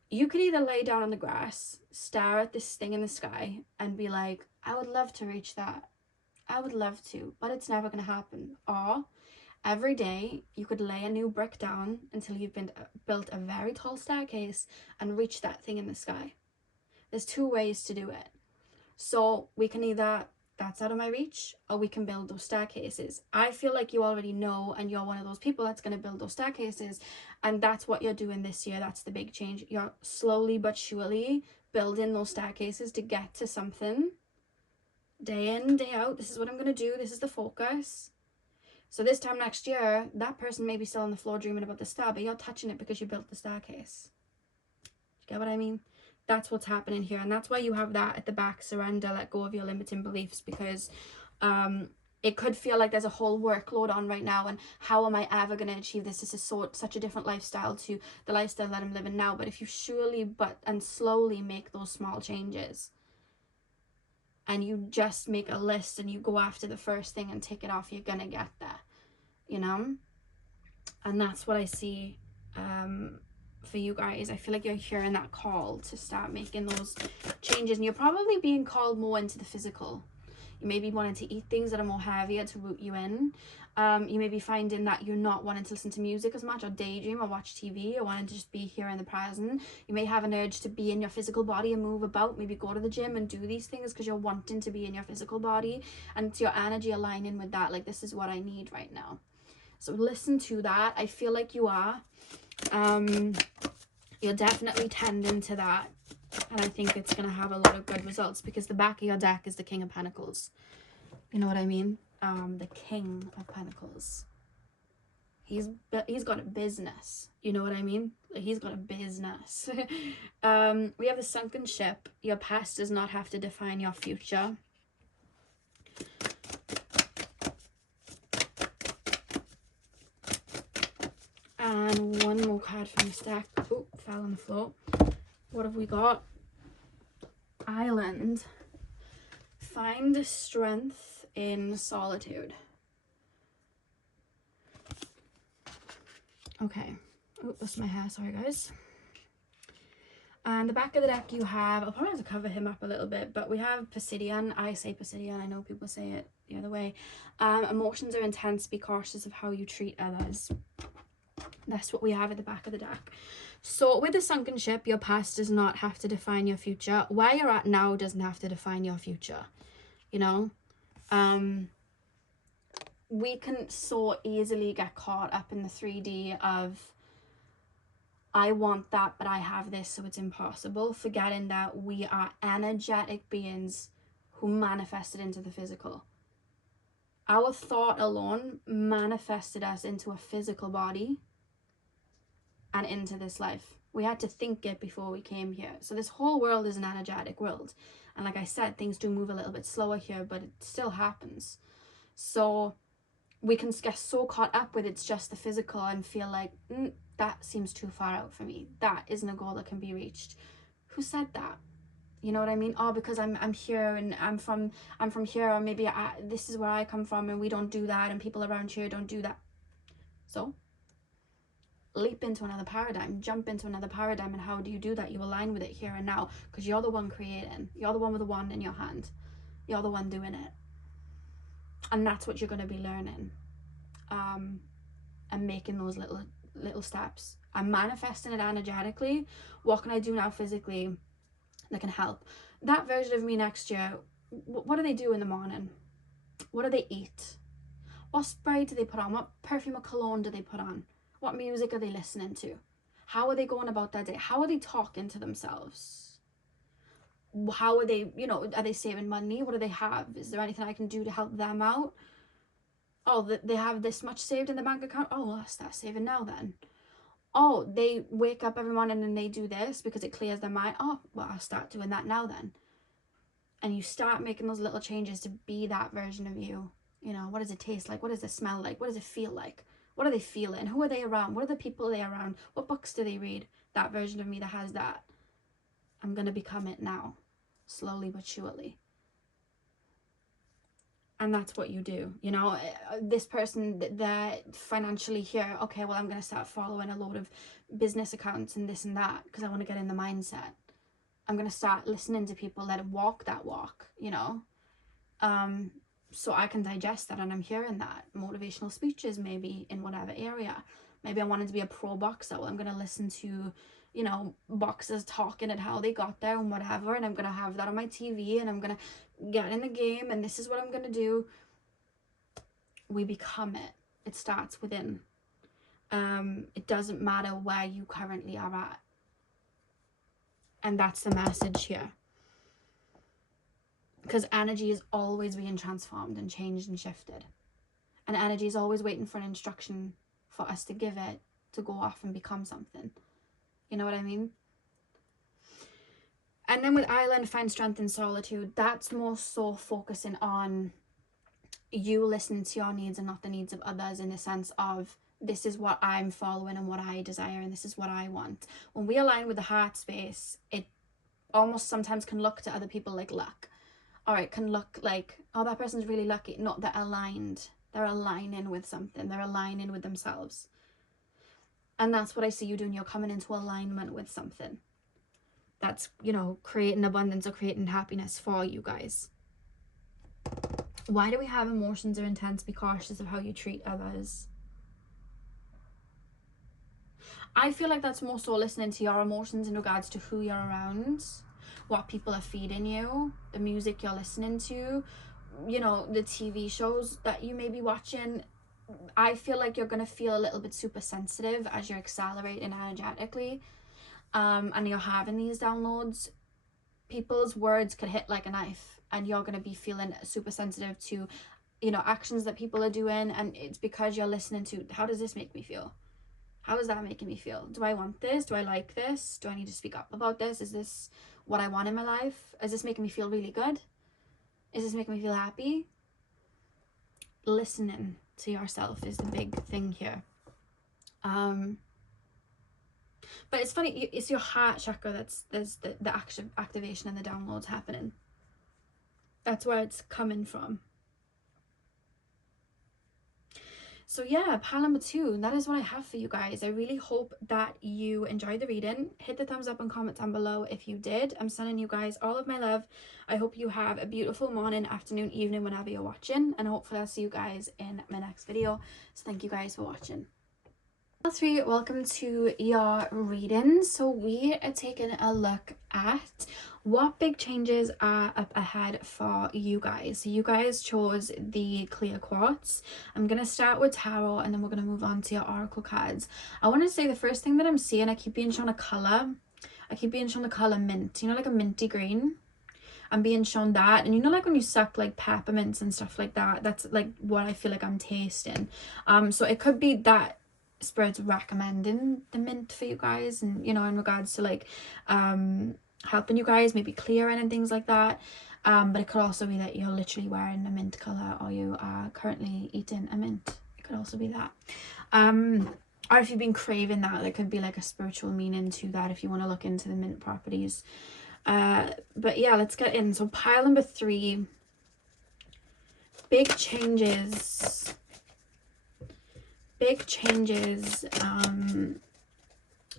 You could either lay down on the grass, stare at this thing in the sky and be like, I would love to reach that. I would love to, but it's never going to happen. Or every day, you could lay a new brick down until you've built a very tall staircase and reach that thing in the sky. There's 2 ways to do it. So we can either, that's out of my reach, or we can build those staircases. I feel like you already know, and you're one of those people that's going to build those staircases. And that's what you're doing this year. That's the big change. You're slowly but surely building those staircases to get to something day in, day out. This is what I'm going to do. This is the focus. So this time next year, that person may be still on the floor dreaming about the star, but you're touching it because you built the staircase. Do you get what I mean? That's what's happening here. And that's why you have that at the back, surrender, let go of your limiting beliefs, because it could feel like there's a whole workload on right now, and how am I ever going to achieve this? This is such a different lifestyle to the lifestyle that I'm living now. But if you surely and slowly make those small changes, and you just make a list and you go after the first thing and tick it off, you're going to get there, you know? And that's what I see for you guys. I feel like you're hearing that call to start making those changes, and you're probably being called more into the physical. You may be wanting to eat things that are more heavier to root you in. You may be finding that you're not wanting to listen to music as much, or daydream, or watch TV, or wanting to just be here in the present. You may have an urge to be in your physical body and move about, maybe go to the gym and do these things because you're wanting to be in your physical body, and it's your energy aligning with that. Like, this is what I need right now. So listen to that. I feel like you are. You're definitely tending to that. And I think it's going to have a lot of good results, because the back of your deck is the King of Pentacles. You know what I mean? The King of Pentacles. He's got a business. You know what I mean? He's got a business. We have the Sunken Ship. Your past does not have to define your future. And one more card from the stack. Oh, fell on the floor. What have we got? Island. Find strength in solitude. Okay. Oh, that's my hair. Sorry, guys. And the back of the deck you have, I'll probably have to cover him up a little bit, but we have Pisidian. I say Pisidian. I know people say it the other way. Emotions are intense. Be cautious of how you treat others. That's what we have at the back of the deck. So with the Sunken Ship, your past does not have to define your future. Where you're at now doesn't have to define your future. You know? We can so easily get caught up in the 3D of, I want that, but I have this, so it's impossible. Forgetting that we are energetic beings who manifested into the physical. Our thought alone manifested us into a physical body and into this life. We had to think it before we came here. So this whole world is an energetic world. And like I said, things do move a little bit slower here, but it still happens. So we can get so caught up with it's just the physical and feel like, that seems too far out for me. That isn't a goal that can be reached. Who said that? You know what I mean? Oh, because I'm here and I'm from here, or maybe this is where I come from and we don't do that, and people around here don't do that. So leap into another paradigm, jump into another paradigm. And how do you do that? You align with it here and now, because you're the one creating. You're the one with the wand in your hand. You're the one doing it. And that's what you're going to be learning. And making those little steps. I'm manifesting it energetically. What can I do now physically that can help? That version of me next year, what do they do in the morning? What do they eat? What spray do they put on? What perfume or cologne do they put on? What music are they listening to? How are they going about their day? How are they talking to themselves? How are they, are they saving money? What do they have? Is there anything I can do to help them out? Oh, they have this much saved in the bank account. Oh, well, I'll start saving now then. Oh, they wake up every morning and they do this because it clears their mind. Oh, well, I'll start doing that now then. And you start making those little changes to be that version of you. What does it taste like? What does it smell like? What does it feel like? What are they feeling? Who are they around? What are the people they are around? What books do they read? That version of me that has that. I'm going to become it now. Slowly but surely. And that's what you do. This person, they're financially here. Okay, well, I'm going to start following a load of business accounts and this and that because I want to get in the mindset. I'm going to start listening to people that walk that walk, so I can digest that, and I'm hearing that. Motivational speeches, maybe in whatever area. Maybe I wanted to be a pro boxer. Well, I'm going to listen to, boxers talking and how they got there and whatever, and I'm going to have that on my TV, and I'm going to get in the game, and this is what I'm going to do. We become it. It starts within. It doesn't matter where you currently are at. And that's the message here. Because energy is always being transformed and changed and shifted. And energy is always waiting for an instruction for us to give it, to go off and become something. You know what I mean? And then with Island, find strength in solitude. That's more so focusing on you listening to your needs and not the needs of others, in the sense of, this is what I'm following and what I desire, and this is what I want. When we align with the heart space, it almost sometimes can look to other people like luck. Or it can look like, oh, that person's really lucky. No, they're aligned. They're aligning with something. They're aligning with themselves. And that's what I see you doing. You're coming into alignment with something that's, you know, creating abundance or creating happiness for you guys. Why do we have emotions are intense? Be cautious of how you treat others. I feel like that's more so listening to your emotions in regards to who you're around, what people are feeding you, the music you're listening to, you know, the TV shows that you may be watching. I feel like you're going to feel a little bit super sensitive as you're accelerating energetically, and you're having these downloads. People's words could hit like a knife, and you're going to be feeling super sensitive to, you know, actions that people are doing. And it's because you're listening to, how does this make me feel? How is that making me feel? Do I want this? Do I like this? Do I need to speak up about this? Is this what I want in my life? Is this making me feel really good? Is this making me feel happy? Listening to yourself is the big thing here. But it's funny, it's your heart chakra that's, there's the activation and the downloads happening. That's where it's coming from. So yeah, pile number 2, that is what I have for you guys. I really hope that you enjoyed the reading. Hit the thumbs up and comment down below if you did. I'm sending you guys all of my love. I hope you have a beautiful morning, afternoon, evening, whenever you're watching. And hopefully I'll see you guys in my next video. So thank you guys for watching. 3, welcome to your reading. So we are taking a look at what big changes are up ahead for you guys. So you guys chose the clear quartz. I'm gonna start with tarot, and then we're gonna move on to your oracle cards. I want to say the first thing that I'm seeing, I keep being shown a color. I keep being shown the color mint, you know, like a minty green. I'm being shown that, and you know, like when you suck like peppermints and stuff like that, that's like what I feel like I'm tasting. So it could be that Spirit's recommending the mint for you guys, and you know, in regards to like helping you guys maybe clearing and things like that. But it could also be that you're literally wearing a mint color, or you are currently eating a mint. It could also be that. Or if you've been craving that, there could be like a spiritual meaning to that if you want to look into the mint properties. But yeah, let's get in. So pile number 3, big changes. Big changes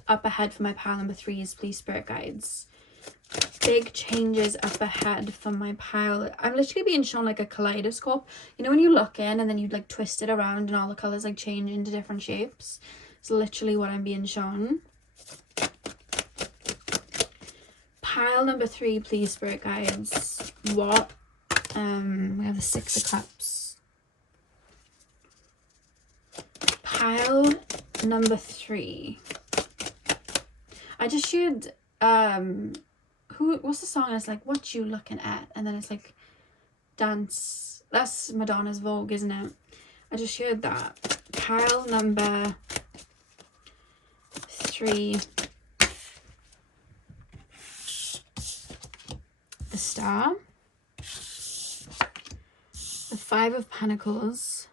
up ahead for my pile number 3s, please, spirit guides. Big changes up ahead for my pile. I'm literally being shown like a kaleidoscope. You know when you look in and then you like twist it around and all the colors like change into different shapes? It's literally what I'm being shown. Pile number 3, please, spirit guides. What? We have the 6 of Cups. Pile number 3. I just shared what's the song? It's like, what you looking at? And then it's like dance. That's Madonna's Vogue, isn't it? I just shared that. Pile number 3. The Star. The 5 of Pentacles.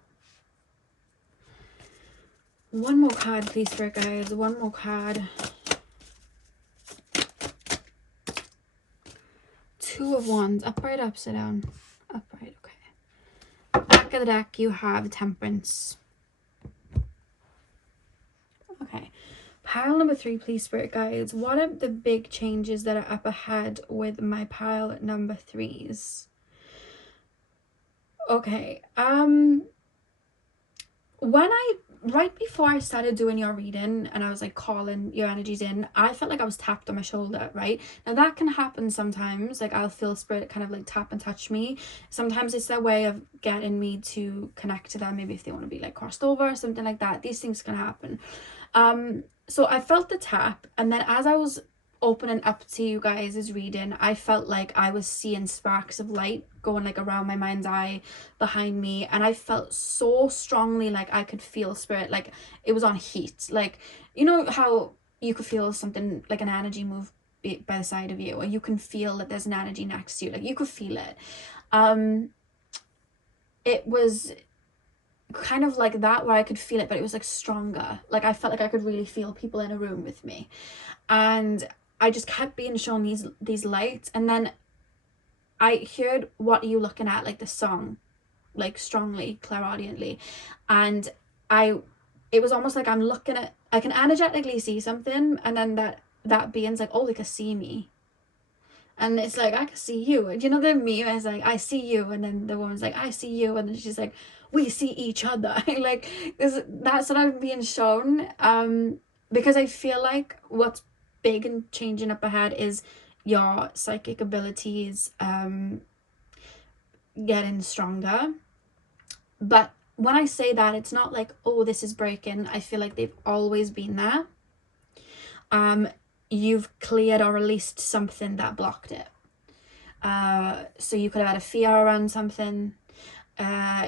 One more card, please, spirit guides. One more card. 2 of Wands. Upright, upside down. Upright, okay. Back of the deck, you have Temperance. Okay. Pile number 3, please, spirit guides. What are the big changes that are up ahead with my pile number 3s? Okay. Right before I started doing your reading and I was like calling your energies in, I felt like I was tapped on my shoulder, right? Now that can happen sometimes. Like I'll feel spirit kind of like tap and touch me. Sometimes it's their way of getting me to connect to them, maybe if they want to be like crossed over or something like that. These things can happen. So I felt the tap, and then as I was opening up to you guys' reading, I felt like I was seeing sparks of light going like around my mind's eye, behind me, and I felt so strongly like I could feel spirit, like it was on heat. Like, you know how you could feel something like an energy move by the side of you, or you can feel that there's an energy next to you, like you could feel it. It was kind of like that, where I could feel it, but it was like stronger. Like I felt like I could really feel people in a room with me, and I just kept being shown these lights. And then I heard "What Are You Looking At?" like the song, like strongly, clairaudiently, and it was almost like I'm looking at, I can energetically see something, and then that being's like, oh, they can see me. And it's like, I can see you. And you know the meme is like, I see you, and then the woman's like, I see you, and then she's like, we see each other. Like that's what I'm being shown. Because I feel like what's big and changing up ahead is your psychic abilities getting stronger. But when I say that, it's not like, oh, this is breaking. I feel like they've always been there. You've cleared or released something that blocked it. So you could have had a fear around something.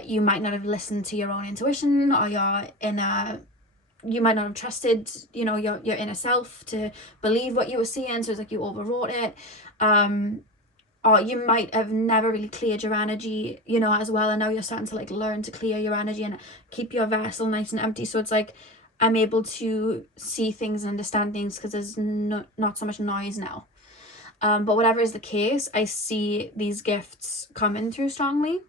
You might not have listened to your own intuition, or you might not have trusted, you know, your inner self to believe what you were seeing. So it's like you overwrought it. Or you might have never really cleared your energy, you know, as well. And now you're starting to like learn to clear your energy and keep your vessel nice and empty. So it's like, I'm able to see things and understand things because there's not so much noise now. But whatever is the case, I see these gifts coming through strongly.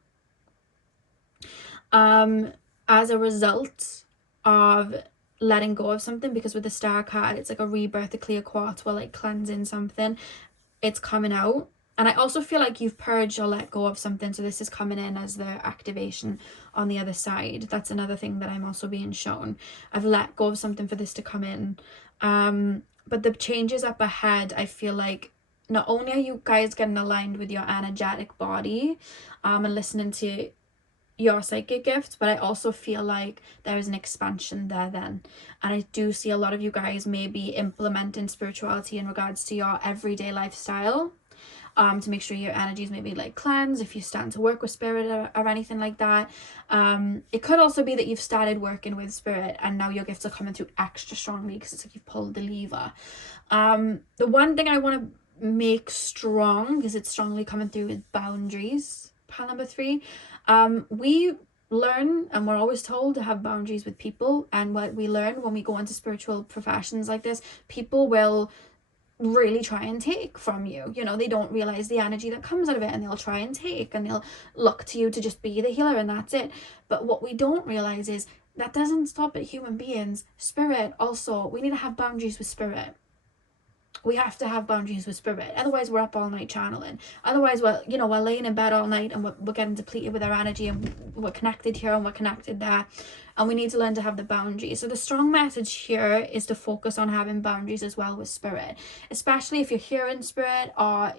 As a result of letting go of something, because with the Star card, it's like a rebirth, a clear quartz, where like cleansing something, it's coming out. And I also feel like you've purged or let go of something, so this is coming in as the activation on the other side. That's another thing that I'm also being shown. I've let go of something for this to come in. But the changes up ahead, I feel like not only are you guys getting aligned with your energetic body and listening to your psychic gifts, but I also feel like there is an expansion there then. And I do see a lot of you guys maybe implementing spirituality in regards to your everyday lifestyle, to make sure your energies maybe like cleanse if you stand to work with spirit or anything like that. It could also be that you've started working with spirit and now your gifts are coming through extra strongly because it's like you've pulled the lever. The one thing I want to make strong, because it's strongly coming through, is boundaries. Pile number 3. We learn, and we're always told to have boundaries with people, and what we learn when we go into spiritual professions like this, people will really try and take from you. You know, they don't realize the energy that comes out of it, and they'll try and take, and they'll look to you to just be the healer, and that's it. But what we don't realize is that doesn't stop at human beings. Spirit also, we need to have boundaries with spirit. We have to have boundaries with spirit, otherwise we're up all night channeling. Otherwise we're laying in bed all night and we're getting depleted with our energy, and we're connected here and we're connected there, and we need to learn to have the boundaries. So the strong message here is to focus on having boundaries as well with spirit, especially if you're hearing spirit, or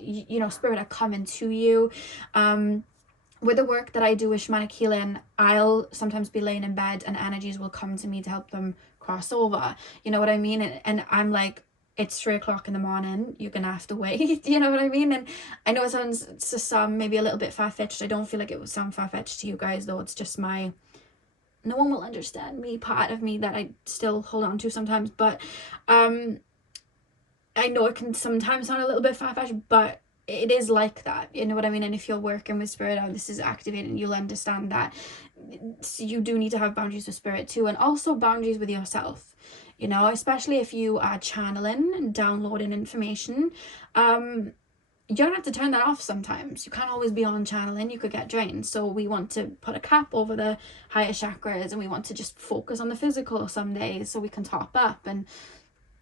spirit are coming to you. With the work that I do with shamanic healing, I'll sometimes be laying in bed and energies will come to me to help them cross over, you know what I mean? And I'm like, it's 3 o'clock in the morning, you're gonna have to wait. You know what I mean? And I know it sounds to some maybe a little bit far-fetched. I don't feel like it would sound far-fetched to you guys, though. It's just my no one will understand me part of me that I still hold on to sometimes. But I know it can sometimes sound a little bit far-fetched, but it is like that, you know what I mean? And if you're working with spirit, or this is activating, you'll understand that you do need to have boundaries with spirit too, and also boundaries with yourself. You know, especially if you are channeling and downloading information, you don't have to turn that off sometimes. You can't always be on channeling, you could get drained. So we want to put a cap over the higher chakras, and we want to just focus on the physical some days so we can top up. And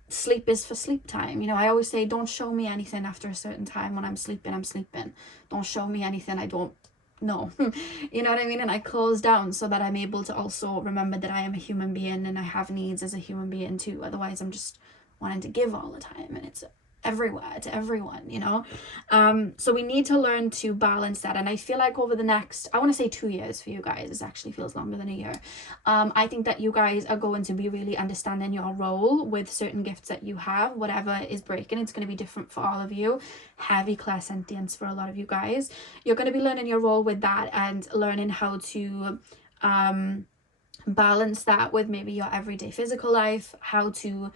sleep is for sleep time. You know, I always say, don't show me anything after a certain time. When I'm sleeping, I'm sleeping. Don't show me anything I don't know. You know what I mean? And I close down so that I'm able to also remember that I am a human being and I have needs as a human being too. Otherwise I'm just wanting to give all the time, and it's everywhere to everyone, you know. So we need to learn to balance that, and I feel like over the next, I want to say 2 years for you guys, this actually feels longer than a year. I think that you guys are going to be really understanding your role with certain gifts that you have. Whatever is breaking, it's going to be different for all of you. Heavy clairsentience for a lot of you guys. You're going to be learning your role with that and learning how to balance that with maybe your everyday physical life, how to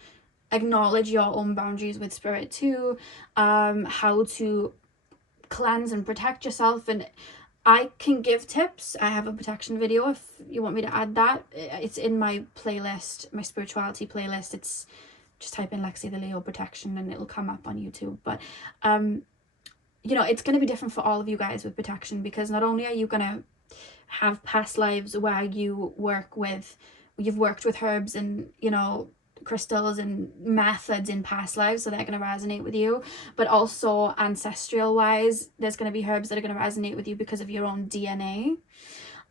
acknowledge your own boundaries with spirit too, how to cleanse and protect yourself. And I can give tips. I have a protection video if you want me to add that. It's in my playlist, my spirituality playlist. It's just type in Lexi the Leo protection and it'll come up on YouTube. But you know, it's going to be different for all of you guys with protection, because not only are you going to have past lives where you've worked with herbs and, you know, crystals and methods in past lives, so they're going to resonate with you, but also ancestral wise, there's going to be herbs that are going to resonate with you because of your own DNA,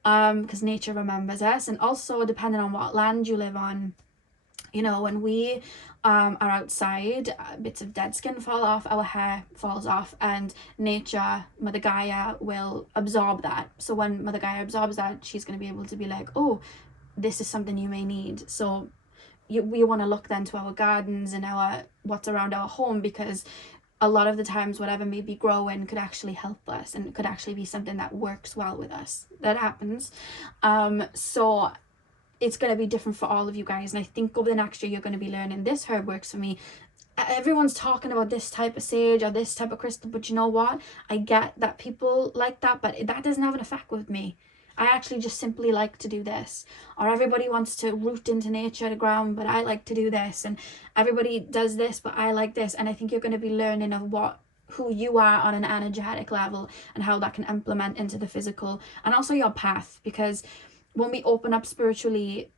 because nature remembers us. And also depending on what land you live on, you know, when we are outside, bits of dead skin fall off, our hair falls off, and nature, Mother Gaia, will absorb that. So when Mother Gaia absorbs that, she's going to be able to be like, oh, this is something you may need. So we want to look then to our gardens and our what's around our home, because a lot of the times whatever may be growing could actually help us and could actually be something that works well with us. That happens. So it's going to be different for all of you guys, and I think over the next year you're going to be learning this herb works for me. Everyone's talking about this type of sage or this type of crystal, but you know what, I get that people like that, but that doesn't have an effect with me. I actually just simply like to do this. Or everybody wants to root into nature, the ground, but I like to do this. And everybody does this, but I like this. And I think you're going to be learning of who you are on an energetic level and how that can implement into the physical and also your path. Because when we open up spiritually,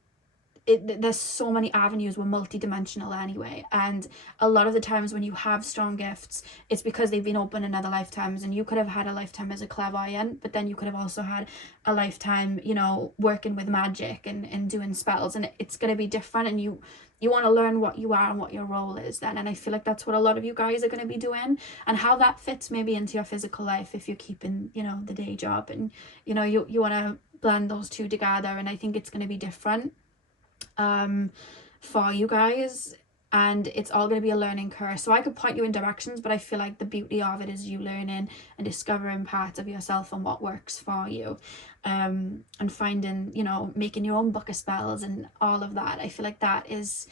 there's so many avenues. We're multi-dimensional anyway, and a lot of the times when you have strong gifts, it's because they've been open in other lifetimes. And you could have had a lifetime as a clairvoyant, but then you could have also had a lifetime, you know, working with magic and doing spells, and it's going to be different. And you want to learn what you are and what your role is then. And I feel like that's what a lot of you guys are going to be doing, and how that fits maybe into your physical life if you're keeping, you know, the day job, and you know, you want to blend those two together. And I think it's going to be different for you guys, and it's all going to be a learning curve. So I could point you in directions, but I feel like the beauty of it is you learning and discovering parts of yourself and what works for you, and finding, you know, making your own book of spells and all of that. I feel like that is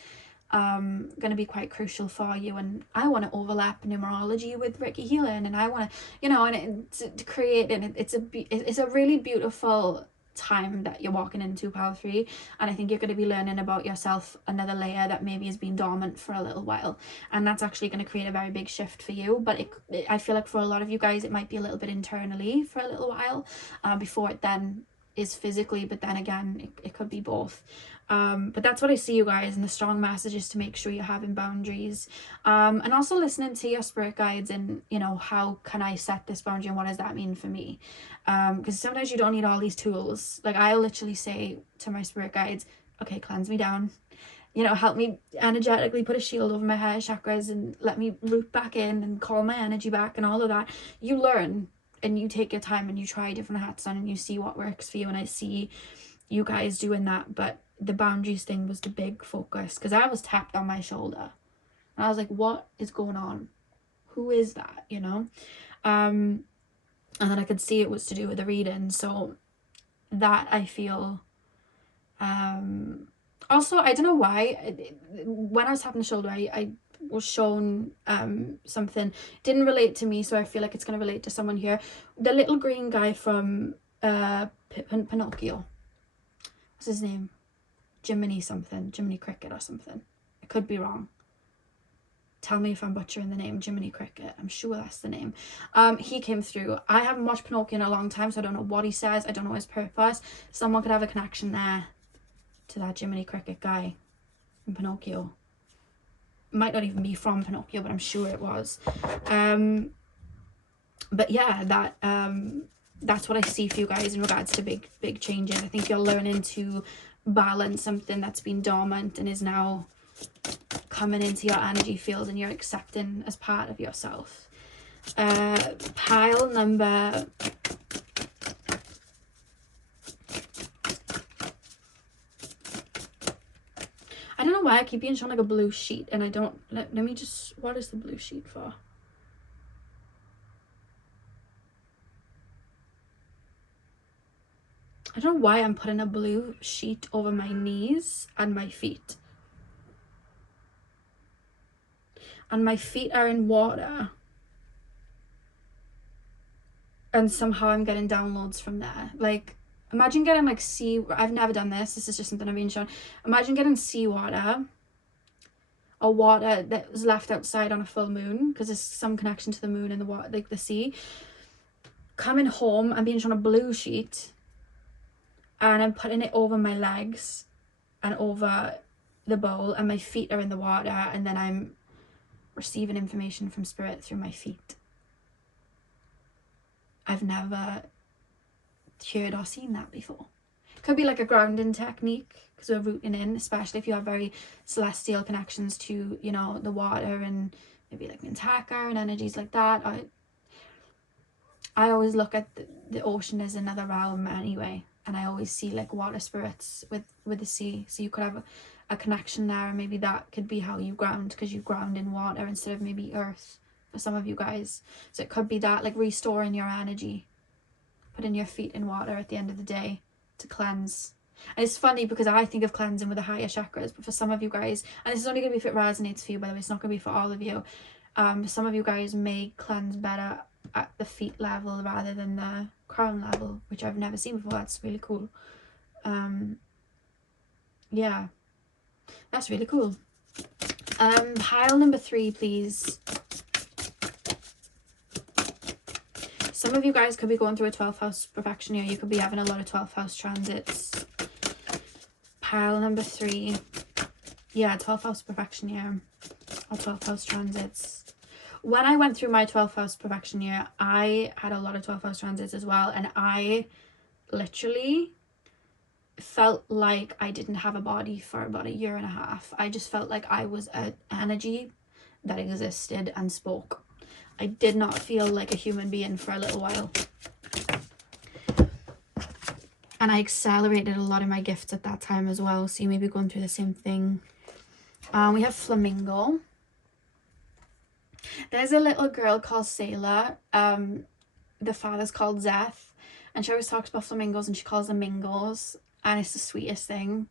going to be quite crucial for you. And I want to overlap numerology with Reiki healing, and I want to, you know, and to create, and it's a really beautiful time that you're walking into power 3. And I think you're going to be learning about yourself, another layer that maybe has been dormant for a little while, and that's actually going to create a very big shift for you. But I feel like for a lot of you guys it might be a little bit internally for a little while before it then is physically, but then again it could be both. But that's what I see, you guys, and the strong message is to make sure you're having boundaries, and also listening to your spirit guides, and you know, how can I set this boundary and what does that mean for me, because sometimes you don't need all these tools. Like I literally say to my spirit guides, okay, cleanse me down, you know, help me energetically, put a shield over my heart chakras and let me root back in and call my energy back and all of that. You learn and you take your time and you try different hats on and you see what works for you, and I see you guys doing that. But the boundaries thing was the big focus, because I was tapped on my shoulder and I was like, what is going on? Who is that, you know? And then I could see it was to do with the reading. So that I feel, also, I don't know why, when I was tapping the shoulder, I was shown something, didn't relate to me, so I feel like it's going to relate to someone here. The little green guy from Pinocchio, what's his name? Jiminy Cricket or something. I could be wrong. Tell me if I'm butchering the name. Jiminy Cricket, I'm sure that's the name. He came through. I haven't watched Pinocchio in a long time, so I don't know what he says. I don't know his purpose. Someone could have a connection there to that Jiminy Cricket guy in Pinocchio. Might not even be from Pinocchio, but I'm sure it was. But yeah, that's what I see for you guys in regards to big changes. I think you're learning to balance something that's been dormant and is now coming into your energy field and you're accepting as part of yourself. Pile number... I don't know why I keep being shown like a blue sheet and I don't... Let me just... What is the blue sheet for? I don't know why I'm putting a blue sheet over my knees and my feet. And my feet are in water. And somehow I'm getting downloads from there. Like, imagine getting like I've never done this. This is just something I've been shown. Imagine getting seawater or water that was left outside on a full moon, because there's some connection to the moon and the water, like the sea. Coming home and being shown a blue sheet, and I'm putting it over my legs and over the bowl, and my feet are in the water, and then I'm receiving information from spirit through my feet. I've never heard or seen that before. Could be like a grounding technique, because we're rooting in, especially if you have very celestial connections to, you know, the water and maybe like Mintaka and energies like that. I always look at the ocean as another realm anyway, and I always see like water spirits with the sea, so you could have a connection there, and maybe that could be how you ground, because you ground in water instead of maybe earth for some of you guys. So it could be that, like restoring your energy, putting your feet in water at the end of the day to cleanse. And it's funny because I think of cleansing with the higher chakras, but for some of you guys, and this is only going to be if it resonates for you, by the way, it's not going to be for all of you, some of you guys may cleanse better at the feet level rather than the crown level, which I've never seen before. That's really cool. Yeah, that's really cool. Pile number 3, please. Some of you guys could be going through a 12th house perfection year. You could be having a lot of 12th house transits. Pile number 3. Yeah, 12th house perfection year or 12th house transits. When I went through my 12th house perfection year, I had a lot of 12th house transits as well, and I literally felt like I didn't have a body for about 1.5 years. I just felt like I was an energy that existed and spoke. I did not feel like a human being for a little while. And I accelerated a lot of my gifts at that time as well, so you may be going through the same thing. We have Flamingo. There's a little girl called Sailor. The father's called Zeth, and she always talks about flamingos and she calls them mingos, and it's the sweetest thing.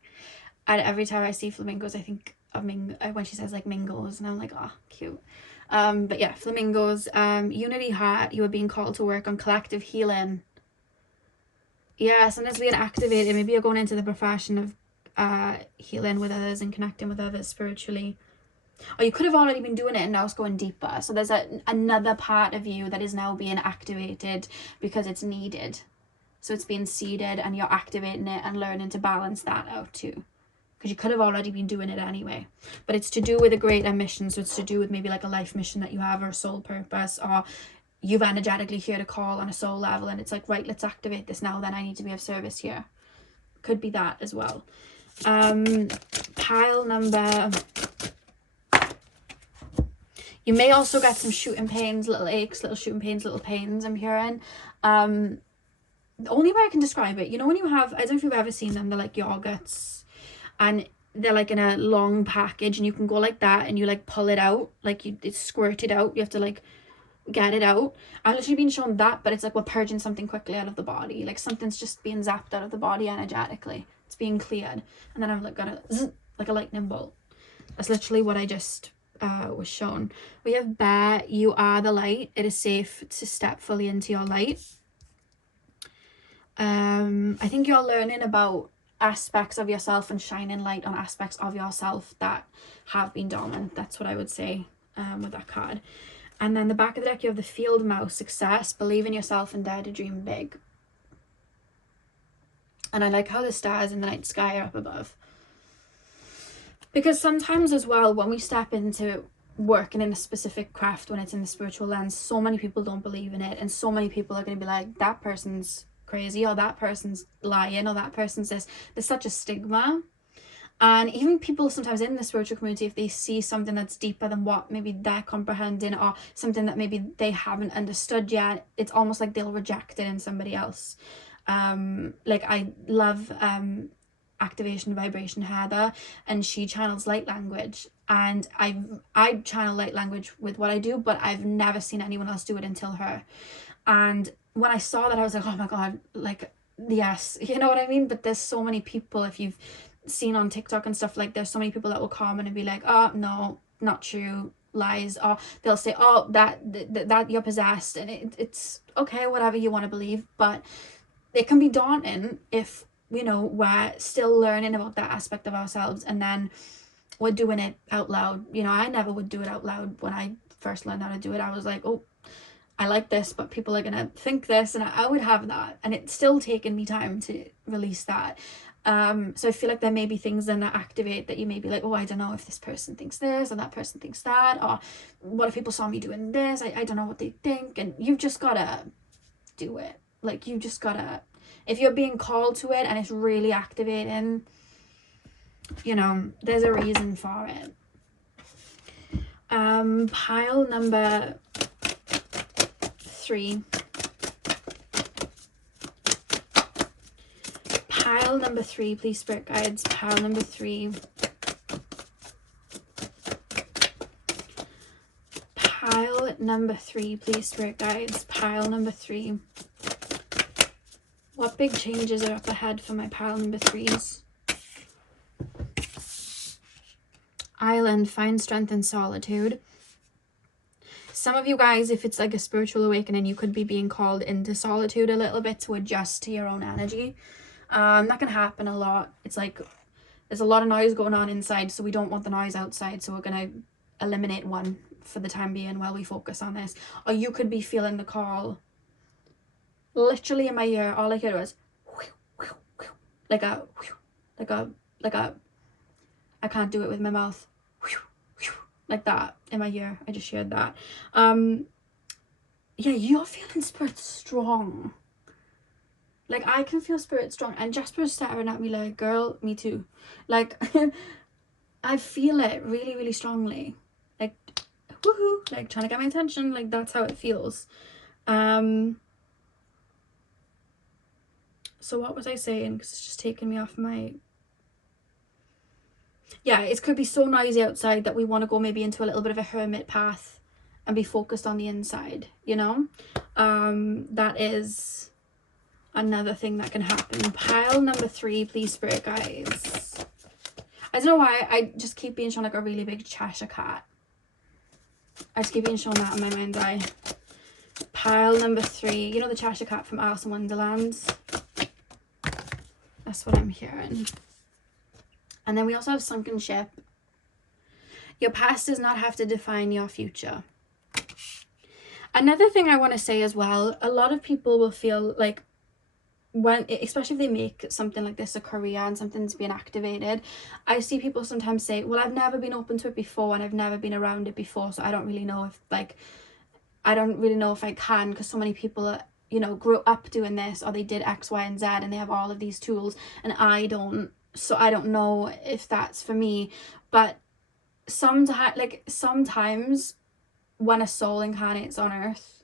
And every time I see flamingos, I think of when she says like mingos, and I'm like, oh, cute. But yeah, flamingos. Unity Heart, you are being called to work on collective healing. Yeah, sometimes being activated. Maybe you're going into the profession of healing with others and connecting with others spiritually. Or you could have already been doing it and now it's going deeper. So there's another part of you that is now being activated because it's needed. So it's being seeded and you're activating it and learning to balance that out too. Because you could have already been doing it anyway. But it's to do with a greater mission. So it's to do with maybe like a life mission that you have, or a soul purpose, or you've energetically heard a call on a soul level and it's like, right, let's activate this now, then I need to be of service here. Could be that as well. Pile number... You may also get some shooting pains, little aches, little shooting pains, little pains, I'm hearing. The only way I can describe it, you know when you have, I don't know if you've ever seen them, they're like yogurts, and they're like in a long package, and you can go like that, and you like pull it out, like it's squirted out, you have to like get it out. I've literally been shown that, but it's like we're purging something quickly out of the body, like something's just being zapped out of the body energetically, it's being cleared, and then I've like got a, like a lightning bolt. That's literally what I just... was shown. We have Bear, you are the light. It is safe to step fully into your light. I think you're learning about aspects of yourself and shining light on aspects of yourself that have been dormant. That's what I would say with that card. And then the back of the deck, you have the field mouse, success, believe in yourself and dare to dream big. And I like how the stars in the night sky are up above. Because sometimes as well, when we step into working in a specific craft, when it's in the spiritual lens, so many people don't believe in it. And so many people are going to be like, that person's crazy, or that person's lying, or that person's this. There's such a stigma. And even people sometimes in the spiritual community, if they see something that's deeper than what maybe they're comprehending, or something that maybe they haven't understood yet, it's almost like they'll reject it in somebody else. Like I love activation vibration Heather, and she channels light language, and I channel light language with what I do, but I've never seen anyone else do it until her. And when I saw that, I was like, oh my god, like, yes, you know what I mean? But there's so many people, if you've seen on TikTok and stuff, like there's so many people that will comment and be like, oh no, not true, lies, or they'll say, oh, that you're possessed, and it's okay, whatever you want to believe, but it can be daunting if, you know, we're still learning about that aspect of ourselves, and then we're doing it out loud. You know, I never would do it out loud when I first learned how to do it. I was like, oh, I like this, but people are gonna think this, and I would have that, and it's still taken me time to release that. So I feel like there may be things then that activate that you may be like, oh, I don't know if this person thinks this or that person thinks that, or what if people saw me doing this, I don't know what they think. And you've just gotta do it. Like, you just gotta, if you're being called to it and it's really activating, you know, there's a reason for it. Pile number 3. Pile number 3, please, spirit guides. Pile number 3. Pile number 3, please, spirit guides. Pile number 3. What big changes are up ahead for my pile number 3s? Island, find strength in solitude. Some of you guys, if it's like a spiritual awakening, you could be being called into solitude a little bit to adjust to your own energy. That can happen a lot. It's like there's a lot of noise going on inside, so we don't want the noise outside, so we're going to eliminate one for the time being while we focus on this. Or you could be feeling the call. Literally in my ear, all I heard was like a I can't do it with my mouth, like that in my ear. I just shared that. Yeah, you're feeling spirit strong. Like, I can feel spirit strong, and Jasper's staring at me like, girl, me too. Like, I feel it really, really strongly. Like, woohoo, like trying to get my attention. Like, that's how it feels. So what was I saying? Because it's just taking me off my... Yeah, it could be so noisy outside that we want to go maybe into a little bit of a hermit path and be focused on the inside, you know? That is another thing that can happen. Pile number 3, please, spirit guides. I don't know why, I just keep being shown like a really big Cheshire cat. I just keep being shown that in my mind's eye. Pile number 3, you know the Cheshire cat from Alice in Wonderland? That's what I'm hearing. And then we also have sunken ship. Your past does not have to define your future. Another thing I want to say as well, a lot of people will feel like, when, especially if they make something like this a career and something's being activated, I see people sometimes say, well, I've never been open to it before and I've never been around it before, so I don't really know if, like, I don't really know if I can, because so many people, you know, grew up doing this, or they did X, Y, and Z, and they have all of these tools, and I don't, so I don't know if that's for me. But sometimes when a soul incarnates on earth,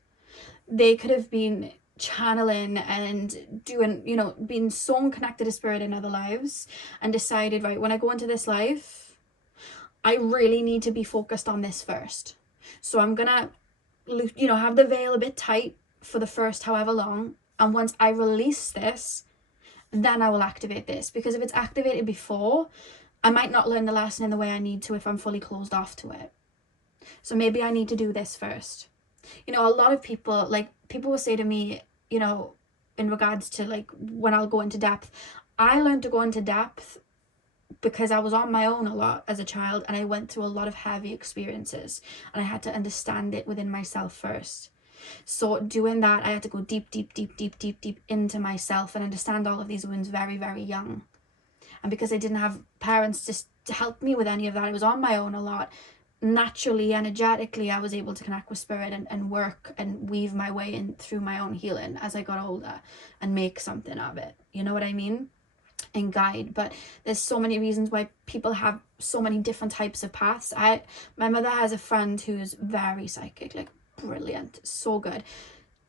they could have been channeling and doing, you know, being so connected to spirit in other lives, and decided, right, when I go into this life, I really need to be focused on this first. So I'm gonna, you know, have the veil a bit tight for the first however long, and once I release this, then I will activate this. Because if it's activated before, I might not learn the lesson in the way I need to if I'm fully closed off to it. So maybe I need to do this first. You know, a lot of people, like, people will say to me, you know, in regards to, like, when I'll go into depth, I learned to go into depth because I was on my own a lot as a child, and I went through a lot of heavy experiences, and I had to understand it within myself first. So doing that, I had to go deep into myself and understand all of these wounds very, very young. And because I didn't have parents to help me with any of that, I was on my own a lot. Naturally, energetically, I was able to connect with spirit and work and weave my way in through my own healing as I got older and make something of it. You know what I mean? and guide. But there's so many reasons why people have so many different types of paths. My mother has a friend who's very psychic, like brilliant, so good.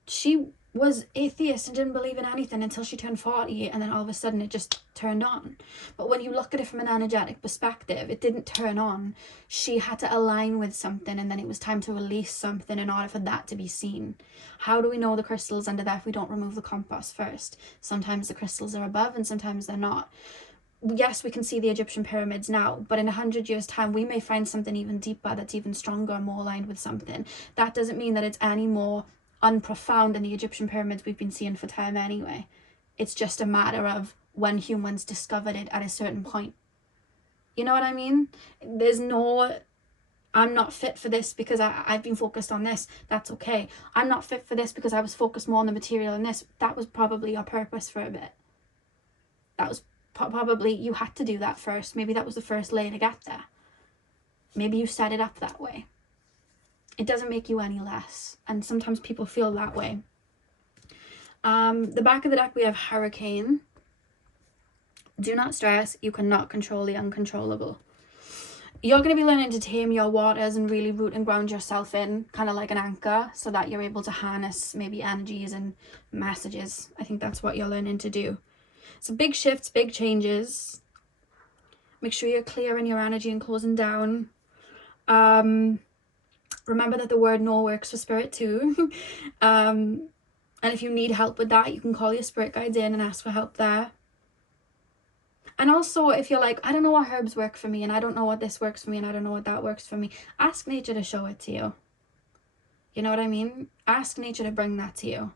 She was atheist and didn't believe in anything until she turned 40, and then all of a sudden it just turned on. But when you look at it from an energetic perspective, it didn't turn on. She had to align with something, and then it was time to release something in order for that to be seen. How do we know the crystals under there if we don't remove the compass first? Sometimes the crystals are above and sometimes they're not. Yes, we can see the Egyptian pyramids now, but in 100 years time we may find something even deeper that's even stronger, more aligned with something. That doesn't mean that it's any more unprofound than the Egyptian pyramids we've been seeing for time anyway. It's just a matter of when humans discovered it at a certain point. You know what I mean? There's no, I'm not fit for this because I've been focused on this. That's okay. I'm not fit for this because I was focused more on the material and this. That was probably your purpose for a bit. That was probably, you had to do that first. Maybe that was the first layer to get there. Maybe you set it up that way. It doesn't make you any less, and sometimes people feel that way. The back of the deck we have Hurricane. Do not stress, you cannot control the uncontrollable. You're going to be learning to tame your waters and really root and ground yourself in, kind of like an anchor, so that you're able to harness maybe energies and messages. I think that's what you're learning to do. So big shifts, big changes. Make sure you're clearing your energy and closing down. Remember that the word no works for spirit too. And if you need help with that, you can call your spirit guides in and ask for help there. And also, if you're like, I don't know what herbs work for me, and I don't know what this works for me, and I don't know what that works for me, ask nature to show it to you. You know what I mean? Ask nature to bring that to you.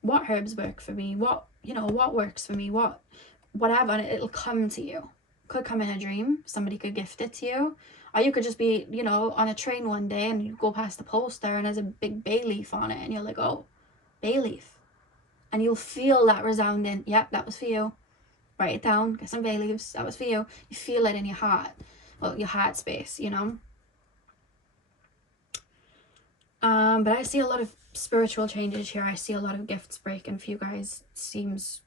What herbs work for me? What, you know, what works for me? Whatever, and it'll come to you. Could come in a dream. Somebody could gift it to you. Or you could just be, you know, on a train one day and you go past the poster and there's a big bay leaf on it and you're like, oh, bay leaf. And you'll feel that resounding, yep, that was for you. Write it down, get some bay leaves, that was for you. You feel it in your heart. Well, your heart space, you know. But I see a lot of spiritual changes here. I see a lot of gifts breaking for you guys. It seems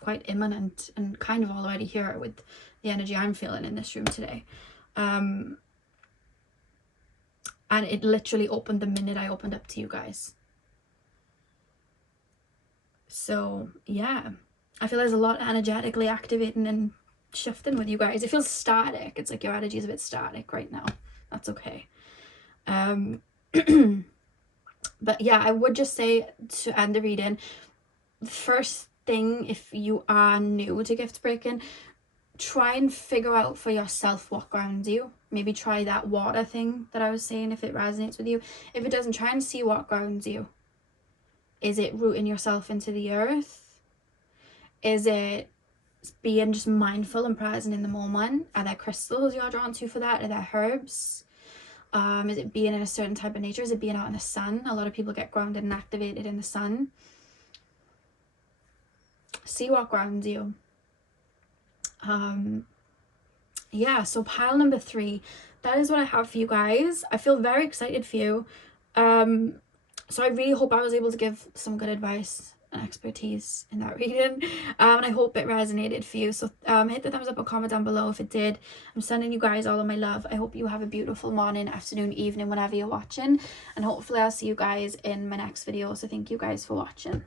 quite imminent and kind of already here with the energy I'm feeling in this room today. And it literally opened the minute I opened up to you guys. So yeah, I feel there's a lot energetically activating and shifting with you guys. It feels static. It's like your energy is a bit static right now. That's okay. But yeah, I would just say to end the reading, first thing, if you are new to gift breaking, try and figure out for yourself what grounds you. Maybe try that water thing that I was saying if it resonates with you. If it doesn't, try and see what grounds you. Is it rooting yourself into the earth? Is it being just mindful and present in the moment? Are there crystals you're drawn to for that? Are there herbs? Is it being in a certain type of nature? Is it being out in the sun? A lot of people get grounded and activated in the sun. See what grounds you. Yeah, so pile number 3, that is what I have for you guys. I feel very excited for you. So I really hope I was able to give some good advice and expertise in that reading, and I hope it resonated for you. So hit the thumbs up or comment down below if it did. I'm sending you guys all of my love. I hope you have a beautiful morning, afternoon, evening, whenever you're watching, and hopefully I'll see you guys in my next video. So thank you guys for watching.